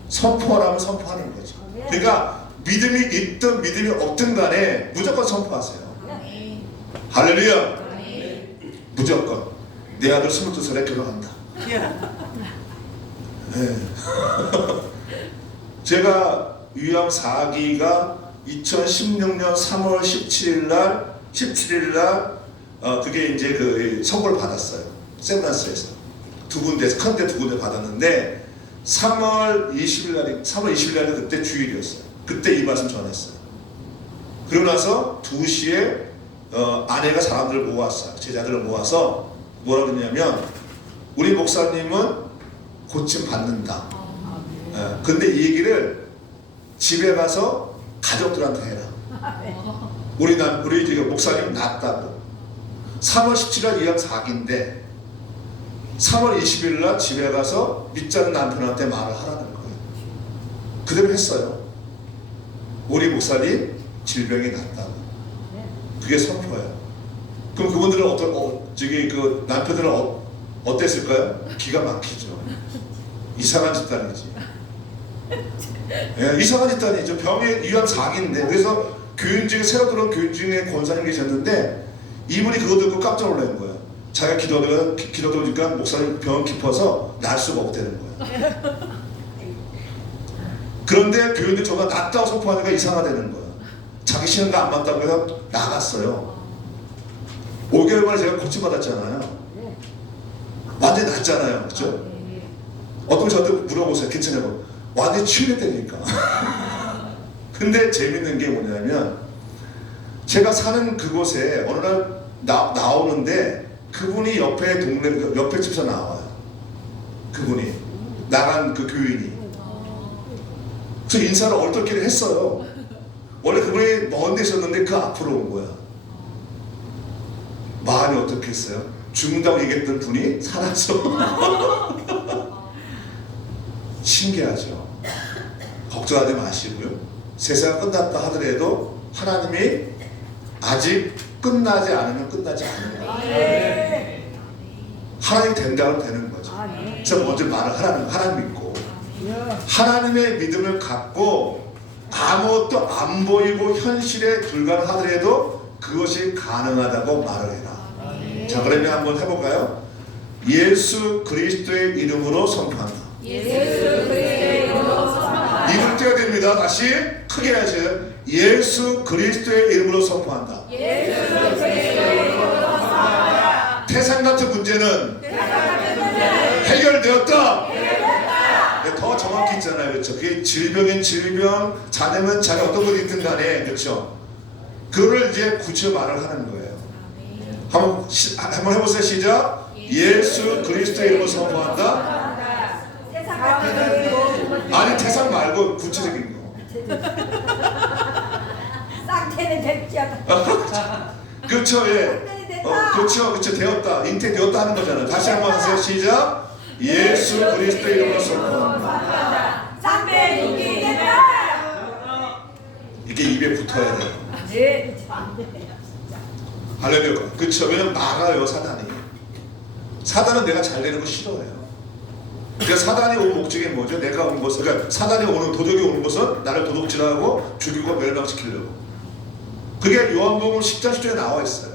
선포하라면 선포하는 거지. 그러니까 믿음이 있든 믿음이 없든 간에 무조건 선포하세요. 네. 할렐루야. 네. 무조건. 내 아들 22살에 결혼한다. 네. 제가 유양 4기가 2016년 3월 17일 날 그게 이제 그 선고를 받았어요. 세브란스에서 두 군데에서 큰데 두 군데 받았는데 3월 20일 날이 그때 주일이었어요. 그때 이 말씀 전했어요. 그러고 나서 2시에 아내가 사람들을 모았어요. 제자들을 모아서 뭐라 그러냐면 우리 목사님은 고침 받는다. 근데 이 얘기를 집에 가서 가족들한테 해라. 우리 지금 목사님 낫다고. 3월 17일 이양 4기인데 3월 20일 날 집에 가서 믿지 않는 남편한테 말을 하라는 거예요. 그대로 했어요. 우리 목사님 질병이 낫다고. 그게 선포예요. 그럼 그분들은 그 남편들은 어땠을까요? 기가 막히죠. 이상한 집단이지. 예, 이상한 집단이죠. 병에 이양 4기인데 그래서 교인 중에 새로 들어온 교인 중에 권사님 계셨는데 이분이 그거 듣고 깜짝 놀란 거예요. 자기가 기도하니까 목사님 병 깊어서 날 수가 없다는 거예요. 그런데 교인들이 정말 낫다고 선포하니까 이상하다는 거예요. 자기 신앙과 안 맞다고 해서 나갔어요. 5개월 만에 제가 고침받았잖아요. 완전히 낫잖아요. 그렇죠? 어떤 분이 저한테 물어보세요. 괜찮냐고. 완전히 치유됐다니까. 근데 재밌는 게 뭐냐면 제가 사는 그곳에 어느 날 나오는데 그분이 옆에 집에서 나와요. 그분이 나간 그 교인이. 그래서 인사를 얼떨결에 했어요. 원래 그분이 먼 데 있었는데 그 앞으로 온 거야. 마음이 어떻겠어요? 죽는다고 얘기했던 분이 살았어. 신기하죠. 걱정하지 마시고요. 세상 끝났다 하더라도 하나님이 아직 끝나지 않으면 끝나지 않는 거예요. 하나님 된다면 되는 거죠. 그래서 먼저 말을 하라는 거. 하나님 믿고 하나님의 믿음을 갖고 아무것도 안 보이고 현실에 불가능하더라도 그것이 가능하다고 말을 해라. 자, 그러면 한번 해볼까요? 예수 그리스도의 이름으로 선포한다. 예수 그리스도의 이름으로 선포한다. 입을 떼야 됩니다. 다시 크게 하세요. 예수 그리스도의 이름으로 선포한다. 예수 그리스도의 이름으로 선포한다. 태산 같은 문제는 해결되었다. 네, 더 정확히 있잖아요. 그렇죠? 그게 질병인 질병, 자녀면 자녀 어떤 것이 있든 간에 그렇죠? 그거를 이제 구체 말을 하는 거예요. 한번 해보세요. 시작. 예수 그리스도의 이름으로 선포한다. 아니 태산 말고 구체적인 거. 쌍태는 됐죠. 그렇죠. 예. 그렇죠. 되었다. 잉태되었다 하는 거잖아요. 다시 한번 하세요. 시작. 예수 그리스도의 이름으로 선포한다. 쌍배님이 이게 입에 붙어야 돼요. 네. 할렐루야. 그렇죠. 왜냐면 막아요 사단이. 사단은 내가 잘 되는 거 싫어해요. 그러니까 사단이 온 목적이 뭐죠? 내가 온 것은, 그러니까 사단이 오는, 도적이 오는 것은 나를 도둑질하고 죽이고 멸망시키려고. 그게 요한복음 10장 10절에 나와 있어요.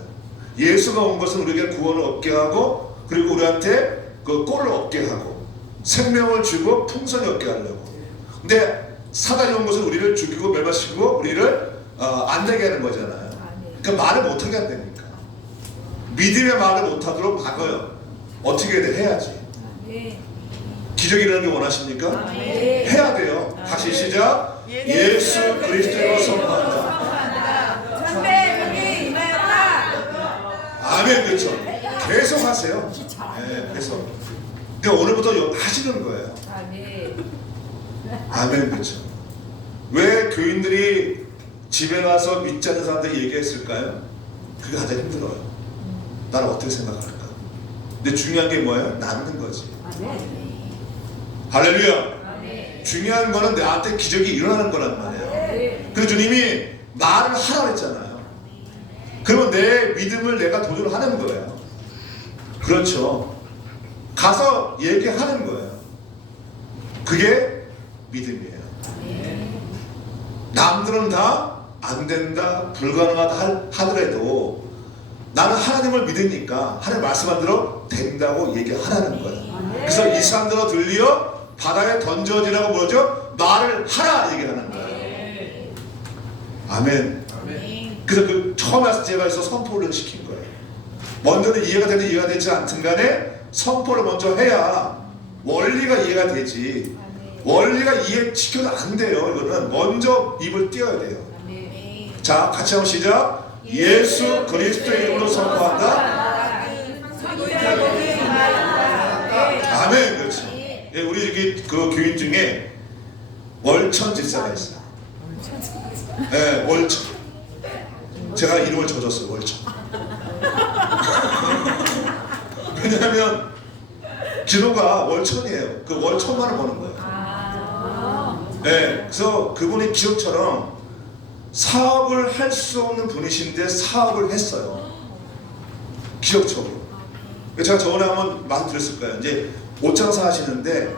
예수가 온 것은 우리에게 구원을 얻게 하고 그리고 우리한테 그 꼴을 얻게 하고 생명을 주고 풍성히 얻게 하려고. 근데 사단이 온 것은 우리를 죽이고 멸망시키고 우리를 안 되게 하는 거잖아요. 그러니까 말을 못하게 한다니까. 믿음의 말을 못하도록 막아요. 어떻게 해야지. 기적이 일어나는 게 원하십니까? 해야 돼요. 다시 시작. 예수 그리스도로 선포한다. 선배님이 임하였다. 아멘. 그렇죠. 계속 하세요. 네, 계속. 그러니까 오늘부터 하시는 거예요. 아멘. 그렇죠. 왜 교인들이 집에 가서 믿지 않는 사람들 얘기했을까요? 그게 가장 힘들어요. 나를 어떻게 생각할까? 근데 중요한 게 뭐예요? 남는 거지. 아멘. 할렐루야. 중요한 거는 나한테 기적이 일어나는 거란 말이에요. 네. 그 주님이 말을 하라 했잖아요. 그러면 내 믿음을 내가 도전하는 거예요. 그렇죠. 가서 얘기하는 거예요. 그게 믿음이에요. 남들은 다 안 된다, 불가능하다 하더라도 나는 하나님을 믿으니까 하나님 말씀한 대로 된다고 얘기하라는 거예요. 그래서 이 산들어 들리어 바다에 던져지라고 뭐죠? 말을 하라 얘기하는 거예요. 아멘. 그래서 그 처음에 제가 해서 선포를 시킨 거예요. 먼저는 이해가 되든 이해가 되지 않든 간에 선포를 먼저 해야 원리가 이해가 되지. 원리가 이해시켜도 안 돼요. 이거는 먼저 입을 띄어야 돼요. 자, 같이 한번 시작. 예수 그리스도의 이름으로 선포한다. 아멘. 그렇지. 예, 우리 여기 그 교인 중에 월천 집사가 있어요. 예, 월천. 제가 이름을 져줬어요. 월천. 왜냐하면 기도가 월천이에요. 그 월천만을 보는 거예요. 네, 그래서 그분이 기적처럼 사업을 할 수 없는 분이신데 사업을 했어요. 기적적으로. 제가 저번에 한번 말씀드렸을 거예요. 이제 옷장사 하시는데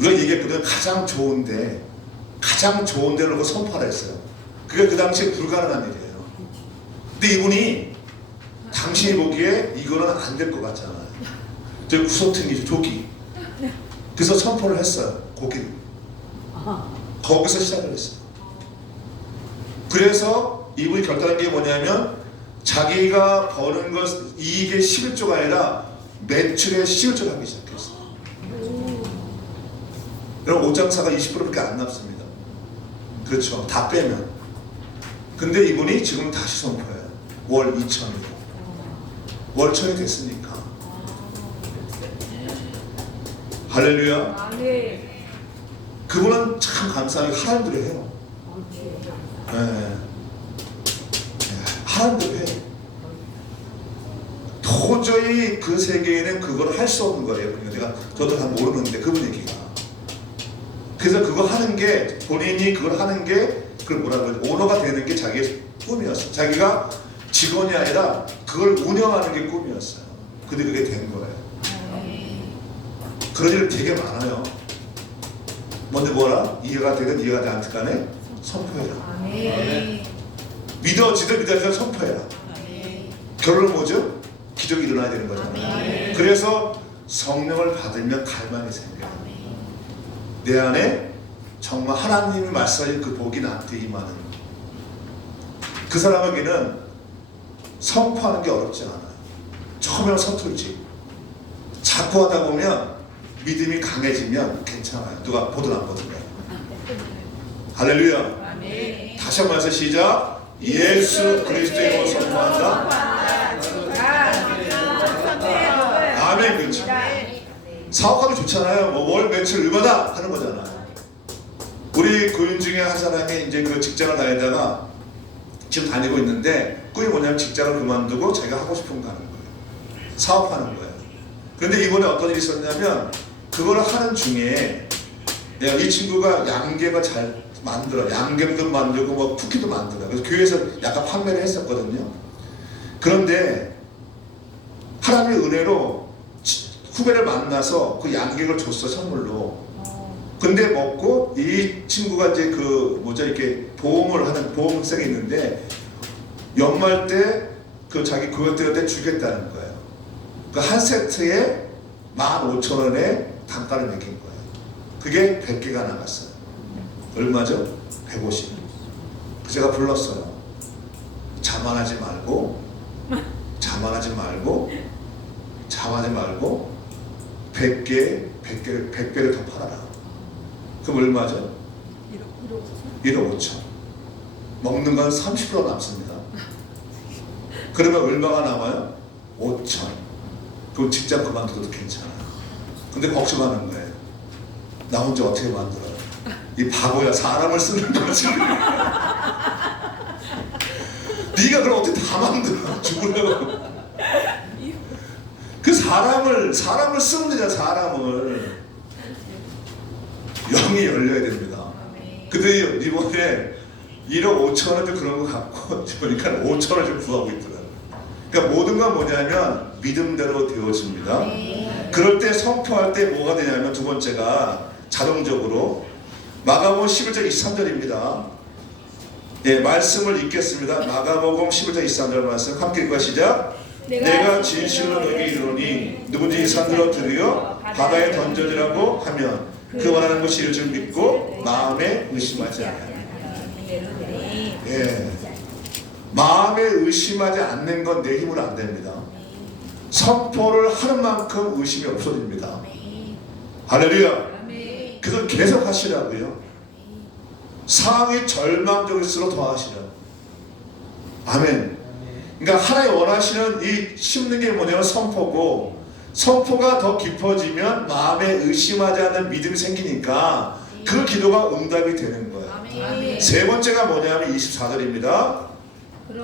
우리가 얘기했거든요. 가장 좋은 데를 놓고 선포하라 했어요. 그게 그 당시에 불가능한 일이에요. 근데 이분이 당신이 보기에 이거는 안 될 것 같잖아요. 저 구석탱이죠, 조기. 그래서 선포를 했어요. 고기를. 거기서 시작을 했어요. 그래서 이분이 결단한 게 뭐냐면 자기가 버는 것 이익의 11조가 아니라 매출의 11조를 하기 시작했어요. 여러분 옷장사가 20%밖에 안 남습니다. 그렇죠. 다 빼면. 근데 이분이 지금 다시 선포해요. 월 2천이요. 월 1천이 됐으니까. 할렐루야. 아멘. 그분은 참 감사하게 하나님대로 해요. 네. 하나님대로 해요. 도저히 그 세계에는 그걸 할 수 없는 거예요. 그러니까 저도 다 모르는데 그분 얘기가. 그래서 그거 하는 게 본인이 그걸 하는 게 그걸 뭐라 그러지? 오너가 되는 게 자기의 꿈이었어요. 자기가 직원이 아니라 그걸 운영하는 게 꿈이었어요. 근데 그게 된 거예요. 그런 일 되게 많아요. 먼저 뭐라? 이해가 되든 이해가 되지 않든 간에 선포해라. 믿어지든 믿어지든 선포해라. 결론은 뭐죠? 기적이 일어나야 되는 거잖아요. 그래서 성령을 받으면 갈망이 생겨요. 내 안에 정말 하나님이 말씀하신 그 복이 나한테 임하는 그 사람에게는 선포하는 게 어렵지 않아요. 처음에는 서툴지. 자꾸 하다 보면 믿음이 강해지면 괜찮아요. 누가 보든 안 보든. 할렐루야. 다시 한번 해서 시작. 예수 그리스도의 이름으로 선포한다. 아멘. 그렇죠. 사업하면 좋잖아요. 뭐 월 매출 얼마다 하는 거잖아요. 우리 교인 중에 한 사람이 이제 그 직장을 다니다가 지금 다니고 있는데 꿈이 뭐냐면 직장을 그만두고 자기가 하고 싶은 거 하는 거예요. 사업하는 거예요. 그런데 이번에 어떤 일이 있었냐면 그걸 하는 중에 이 친구가 양갱을 잘 만들어. 양갱도 만들고 뭐 쿠키도 만들어. 그래서 교회에서 약간 판매를 했었거든요. 그런데 하나님의 은혜로 후배를 만나서 그 양갱을 줬어, 선물로. 근데 먹고 이 친구가 이제 그 뭐죠, 이렇게 보험을 하는 보험생이 있는데 연말 때 그 자기 그것 때 주겠다는 거예요. 그 한 세트에 15,000원에 단가를 매긴 거예요. 그게 100개가 나갔어요. 얼마죠? 150. 제가 불렀어요. 자만하지 말고 100배를 더 팔아라. 그럼 얼마죠? 1억 5천. 먹는 건 30% 남습니다. 그러면 얼마가 남아요? 5천. 그럼 직장 그만둬도 괜찮아요. 근데 걱정하는 거예요. 나 혼자 어떻게 만들어요? 이 바보야, 사람을 쓰는 거지. 네가 그럼 어떻게 다 만들어 죽으려고. 그 사람을 쓰면 되잖아. 사람을 영이 열려야 됩니다. 근데 이번에 1억 5천원 좀 그런 거 갖고 보니까 5천원 좀 구하고 있더라고요. 그러니까 모든 건 뭐냐면 믿음대로 되어집니다. 그럴 때 선포할 때 뭐가 되냐면 두 번째가 자동적으로 마가복음 11장 23절입니다. 예, 말씀을 읽겠습니다. 마가복음 11장 23절 말씀 함께 읽고 시작. 내가 진실로 너에게 이르노니 누구든지 이 산들어 들여 바다에 던져지라고 하면 그 원하는 것이 이룰 줄 믿고 마음에 의심하지 않아요. 예. 마음에 의심하지 않는 건 내 힘으로 안 됩니다. 선포를 하는 만큼 의심이 없어집니다. 할렐루야. 그래서 계속 하시라고요. 상황이 절망적일수록 더 하시라고. 아멘. 그러니까 하나님 원하시는 이 심는 게 뭐냐면 선포고, 선포가 더 깊어지면 마음에 의심하지 않는 믿음이 생기니까 그 기도가 응답이 되는 거예요. 세 번째가 뭐냐면 24절입니다.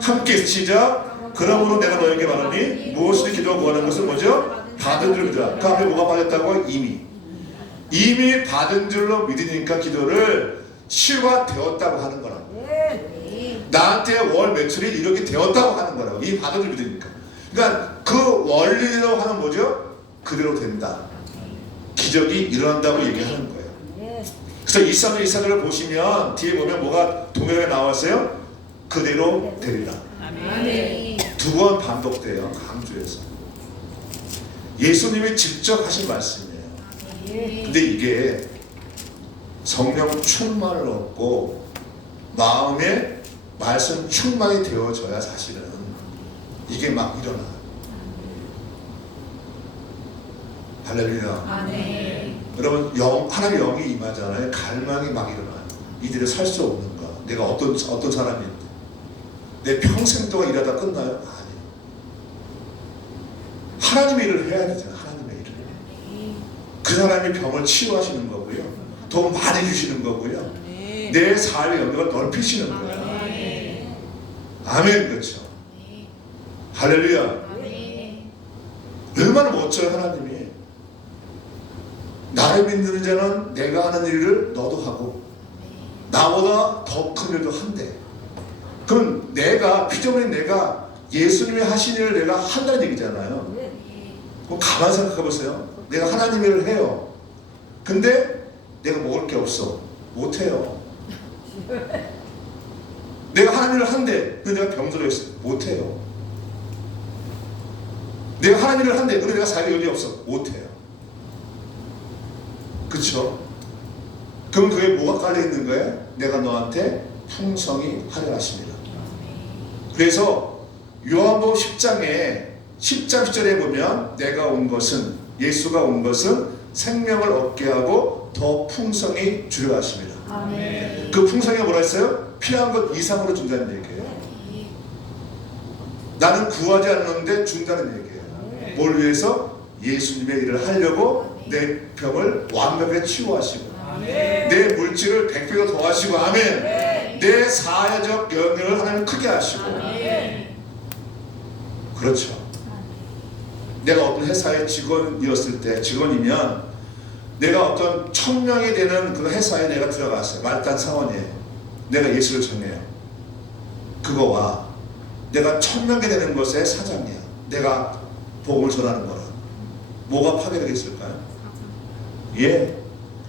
함께 시작. 그러므로 내가 너에게 말하니 무엇을 기도하고 구하는 것은 뭐죠? 받은 줄 믿으라. 그 앞에 뭐가 받았다고? 이미 받은 줄로 믿으니까 기도를 치유가 되었다고 하는 거라고. 나한테 월 매출이 이렇게 되었다고 하는 거라고. 이미 받은 줄 믿으니까. 그러니까 그 원리대로 하면 뭐죠? 그대로 된다. 기적이 일어난다고 얘기하는 거예요. 그래서 23절을 보시면 뒤에 보면 뭐가 동일하게 나왔어요? 그대로 되리라. 두 번 반복돼요. 강조해서. 예수님이 직접 하신 말씀이에요. 근데 이게 성령 충만을 얻고 마음에 말씀 충만이 되어져야 사실은 이게 막 일어나요. 할렐루야. 여러분 하나님의 영이 임하잖아요. 갈망이 막 일어나요. 이들이 살 수 없는가? 내가 어떤 사람인데 내 평생 동안 일하다 끝나요? 아니요. 하나님의 일을 해야 되잖아요. 하나님의 일을. 그 사람이 병을 치유하시는 거고요. 더 많이 주시는 거고요. 내 삶의 영역을 넓히시는 거예요. 아멘. 그렇죠. 할렐루야. 얼마나 멋져요. 하나님이. 나를 믿는 자는 내가 하는 일을 너도 하고 나보다 더 큰 일도 한대. 그럼 내가 피조물인 내가 예수님이 하신 일을 내가 한다는 얘기잖아요. 그럼 가만 생각해 보세요. 내가 하나님 일을 해요. 근데 내가 먹을 게 없어. 못 해요. 내가 하나님 일을 한대. 근데 내가 병들어 있어. 못 해요. 내가 하나님 일을 한대. 근데 내가 살 일이 없어. 못 해요. 그쵸? 그럼 그게 뭐가 깔려 있는 거예요? 내가 너한테 풍성히 하려 하십니다. 그래서 요한복음 10장에 10장 10절에 보면 내가 온 것은, 예수가 온 것은 생명을 얻게 하고 더 풍성히 주려 하십니다. 그 풍성이 뭐라 했어요? 필요한 것 이상으로 준다는 얘기예요. 나는 구하지 않았는데 준다는 얘기예요. 뭘 위해서? 예수님의 일을 하려고 내 병을 완벽하게 치유하시고 내 물질을 100배로 더하시고 아멘. 내 사회적 영역을 하나님 크게 하시고 그렇죠. 내가 어떤 회사의 직원이었을 때, 직원이면 내가 어떤 1000명이 되는 그 회사에 내가 들어갔어요. 말단 사원이에요. 내가 예수를 전해요. 그거와 내가 1000명이 되는 것의 사장이야. 내가 복음을 전하는 거라. 뭐가 파괴되겠을까요? 예,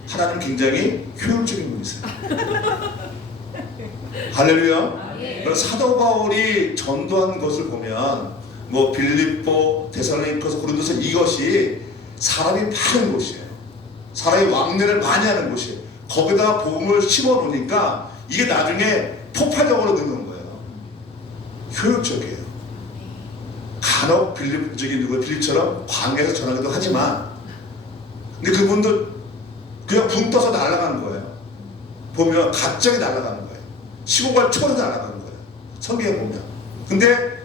하나님 굉장히 효율적인 분이세요. 할렐루야. 사도 바울이 전도한 것을 보면 뭐 빌립보, 데살로니가서, 고린도서 이것이 사람이 많은 곳이에요. 사람이 왕래를 많이 하는 곳이에요. 거기다가 복음을 심어 놓으니까 이게 나중에 폭발적으로 느는 거예요. 효율적이에요. 간혹 빌립처럼 광야에서 전하기도 하지만, 근데 그분도 그냥 붕 떠서 날아가는 거예요. 보면 갑자기 날아가는 거예요. 15발 초로 날아가는 거예요. 성경에 보면. 근데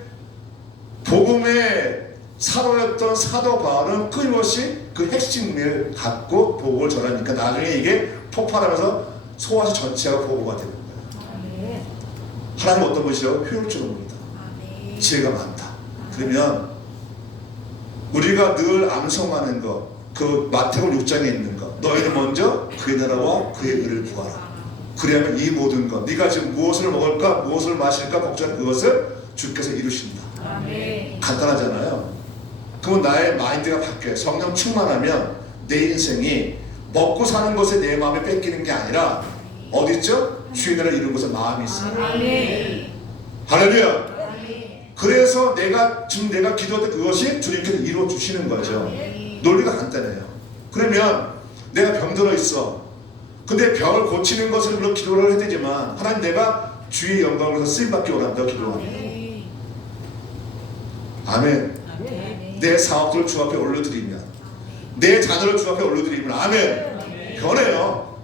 복음의 사로였던 사도 바울은 끊임없이 그 핵심을 갖고 복음을 전하니까 나중에 이게 폭발하면서 소아시 전체가 복음화 되는 거예요. 하나님 어떤 분이시라고? 효율적인 분이다. 지혜가 많다. 그러면 우리가 늘 암송하는 거, 그 마태복음 6장에 있는 거, 너희는 먼저 그의 나라와 그의 의를 구하라. 그러면 이 모든 것, 네가 지금 무엇을 먹을까, 무엇을 마실까 걱정하는 그것을 주께서 이루신다. 간단하잖아요. 그러면 나의 마인드가 바뀌어요. 성령 충만하면 내 인생이 먹고 사는 것에 내 마음에 뺏기는 게 아니라 어디 있죠? 주의 나라를 이루는 것에 마음이 있어요. 할렐루야. 그래서 지금 내가 기도할 때 그것이 주님께서 이루어 주시는 거죠. 논리가 간단해요. 그러면 내가 병들어 있어. 근데 병을 고치는 것을 물론 기도를 해야 되지만 하나님 내가 주의 영광을 위해서 쓰임받기 원한다고 기도하네. 아멘. 내 사업들을 주 앞에 올려드리면, 내 자녀를 주 앞에 올려드리면 아멘. 변해요.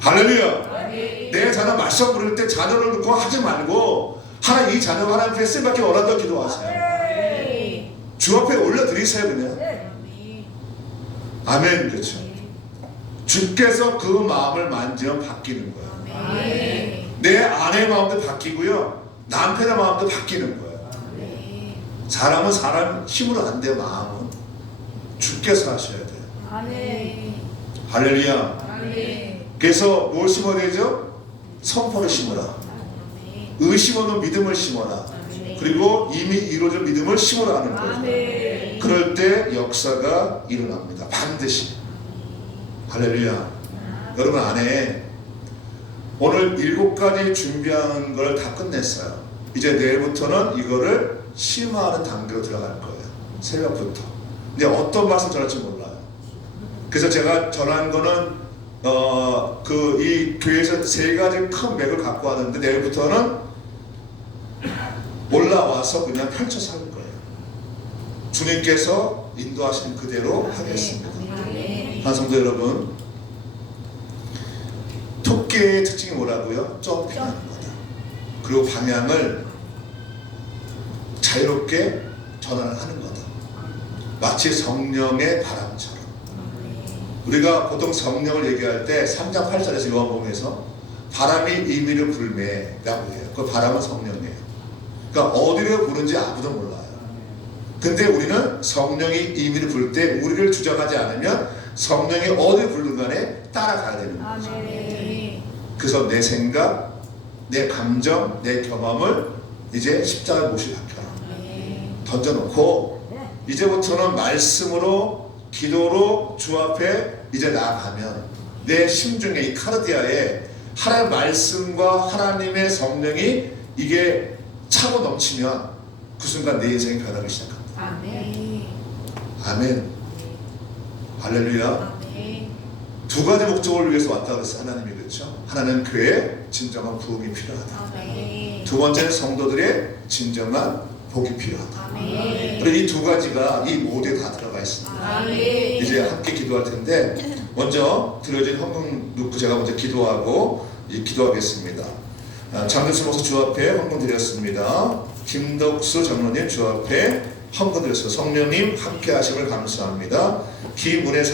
할렐루야. 내 자녀 말씀 부를 때 자녀를 놓고 하지 말고 하나님 이 자녀가 하나님 앞에 쓰임받기 원한다고 기도하세요. 주 앞에 올려드리세요. 그냥 아멘. 그렇죠. 주께서 그 마음을 만지면 바뀌는 거예요. 내 아내의 마음도 바뀌고요, 남편의 마음도 바뀌는 거예요. 사람은 사람 힘으로 안 돼요. 마음은 주께서 하셔야 돼요. 할렐루야. 그래서 뭘 심어야 되죠? 선포를 심어라. 의심 없는 믿음을 심어라. 그리고 이미 이루어진 믿음을 심으라 하는 거예요. 그럴 때 역사가 일어납니다. 반드시. 할렐루야. 여러분 안에 오늘 7가지 준비한 걸 다 끝냈어요. 이제 내일부터는 이거를 심화하는 단계로 들어갈 거예요. 새벽부터. 근데 어떤 말씀 전할지 몰라요. 그래서 제가 전한 거는 이 교회에서 3가지 큰 맥을 갖고 왔는데 내일부터는 올라와서 그냥 펼쳐서 할 거예요. 주님께서 인도하신 그대로 하겠습니다. 한성도 여러분, 토끼의 특징이 뭐라고요? 점핑하는 거다. 그리고 방향을 자유롭게 전환을 하는 거다. 마치 성령의 바람처럼. 우리가 보통 성령을 얘기할 때 3장 8절에서 요한복음에서 바람이 임의를 불매라고 해요. 그 바람은 성령이에요. 그러니까 어디를 부는지 아무도 몰라요. 근데 우리는 성령이 임의를 부를 때 우리를 주장하지 않으면 성령이 어디 부르는 간에 따라가야 되는 거죠. 그래서 내 생각, 내 감정, 내 경험을 이제 십자가에 못이 박혀라. 던져놓고 이제부터는 말씀으로, 기도로 주 앞에 이제 나아가면 내 심중에 이 카르디아에 하나님의 말씀과 하나님의 성령이 이게 차고 넘치면 그 순간 내 인생이 변하기 시작합니다. 아멘. 할렐루야. 2가지 목적을 위해서 왔다 그랬어요. 하나님이. 그렇죠. 하나는 교회에 진정한 부흥이 필요하다. 두 번째는 성도들의 진정한 복이 필요하다. 그리고 이 2가지가 이 모두에 다 들어가 있습니다. 이제 함께 기도할 텐데 먼저 드려진 헌금 놓고 제가 먼저 기도하고 기도하겠습니다. 장근수 목사 주 앞에 헌금 드렸습니다. 김덕수 장로님 주 앞에 헌금 드렸습니다. 성령님 함께 하심을 감사합니다. 김은혜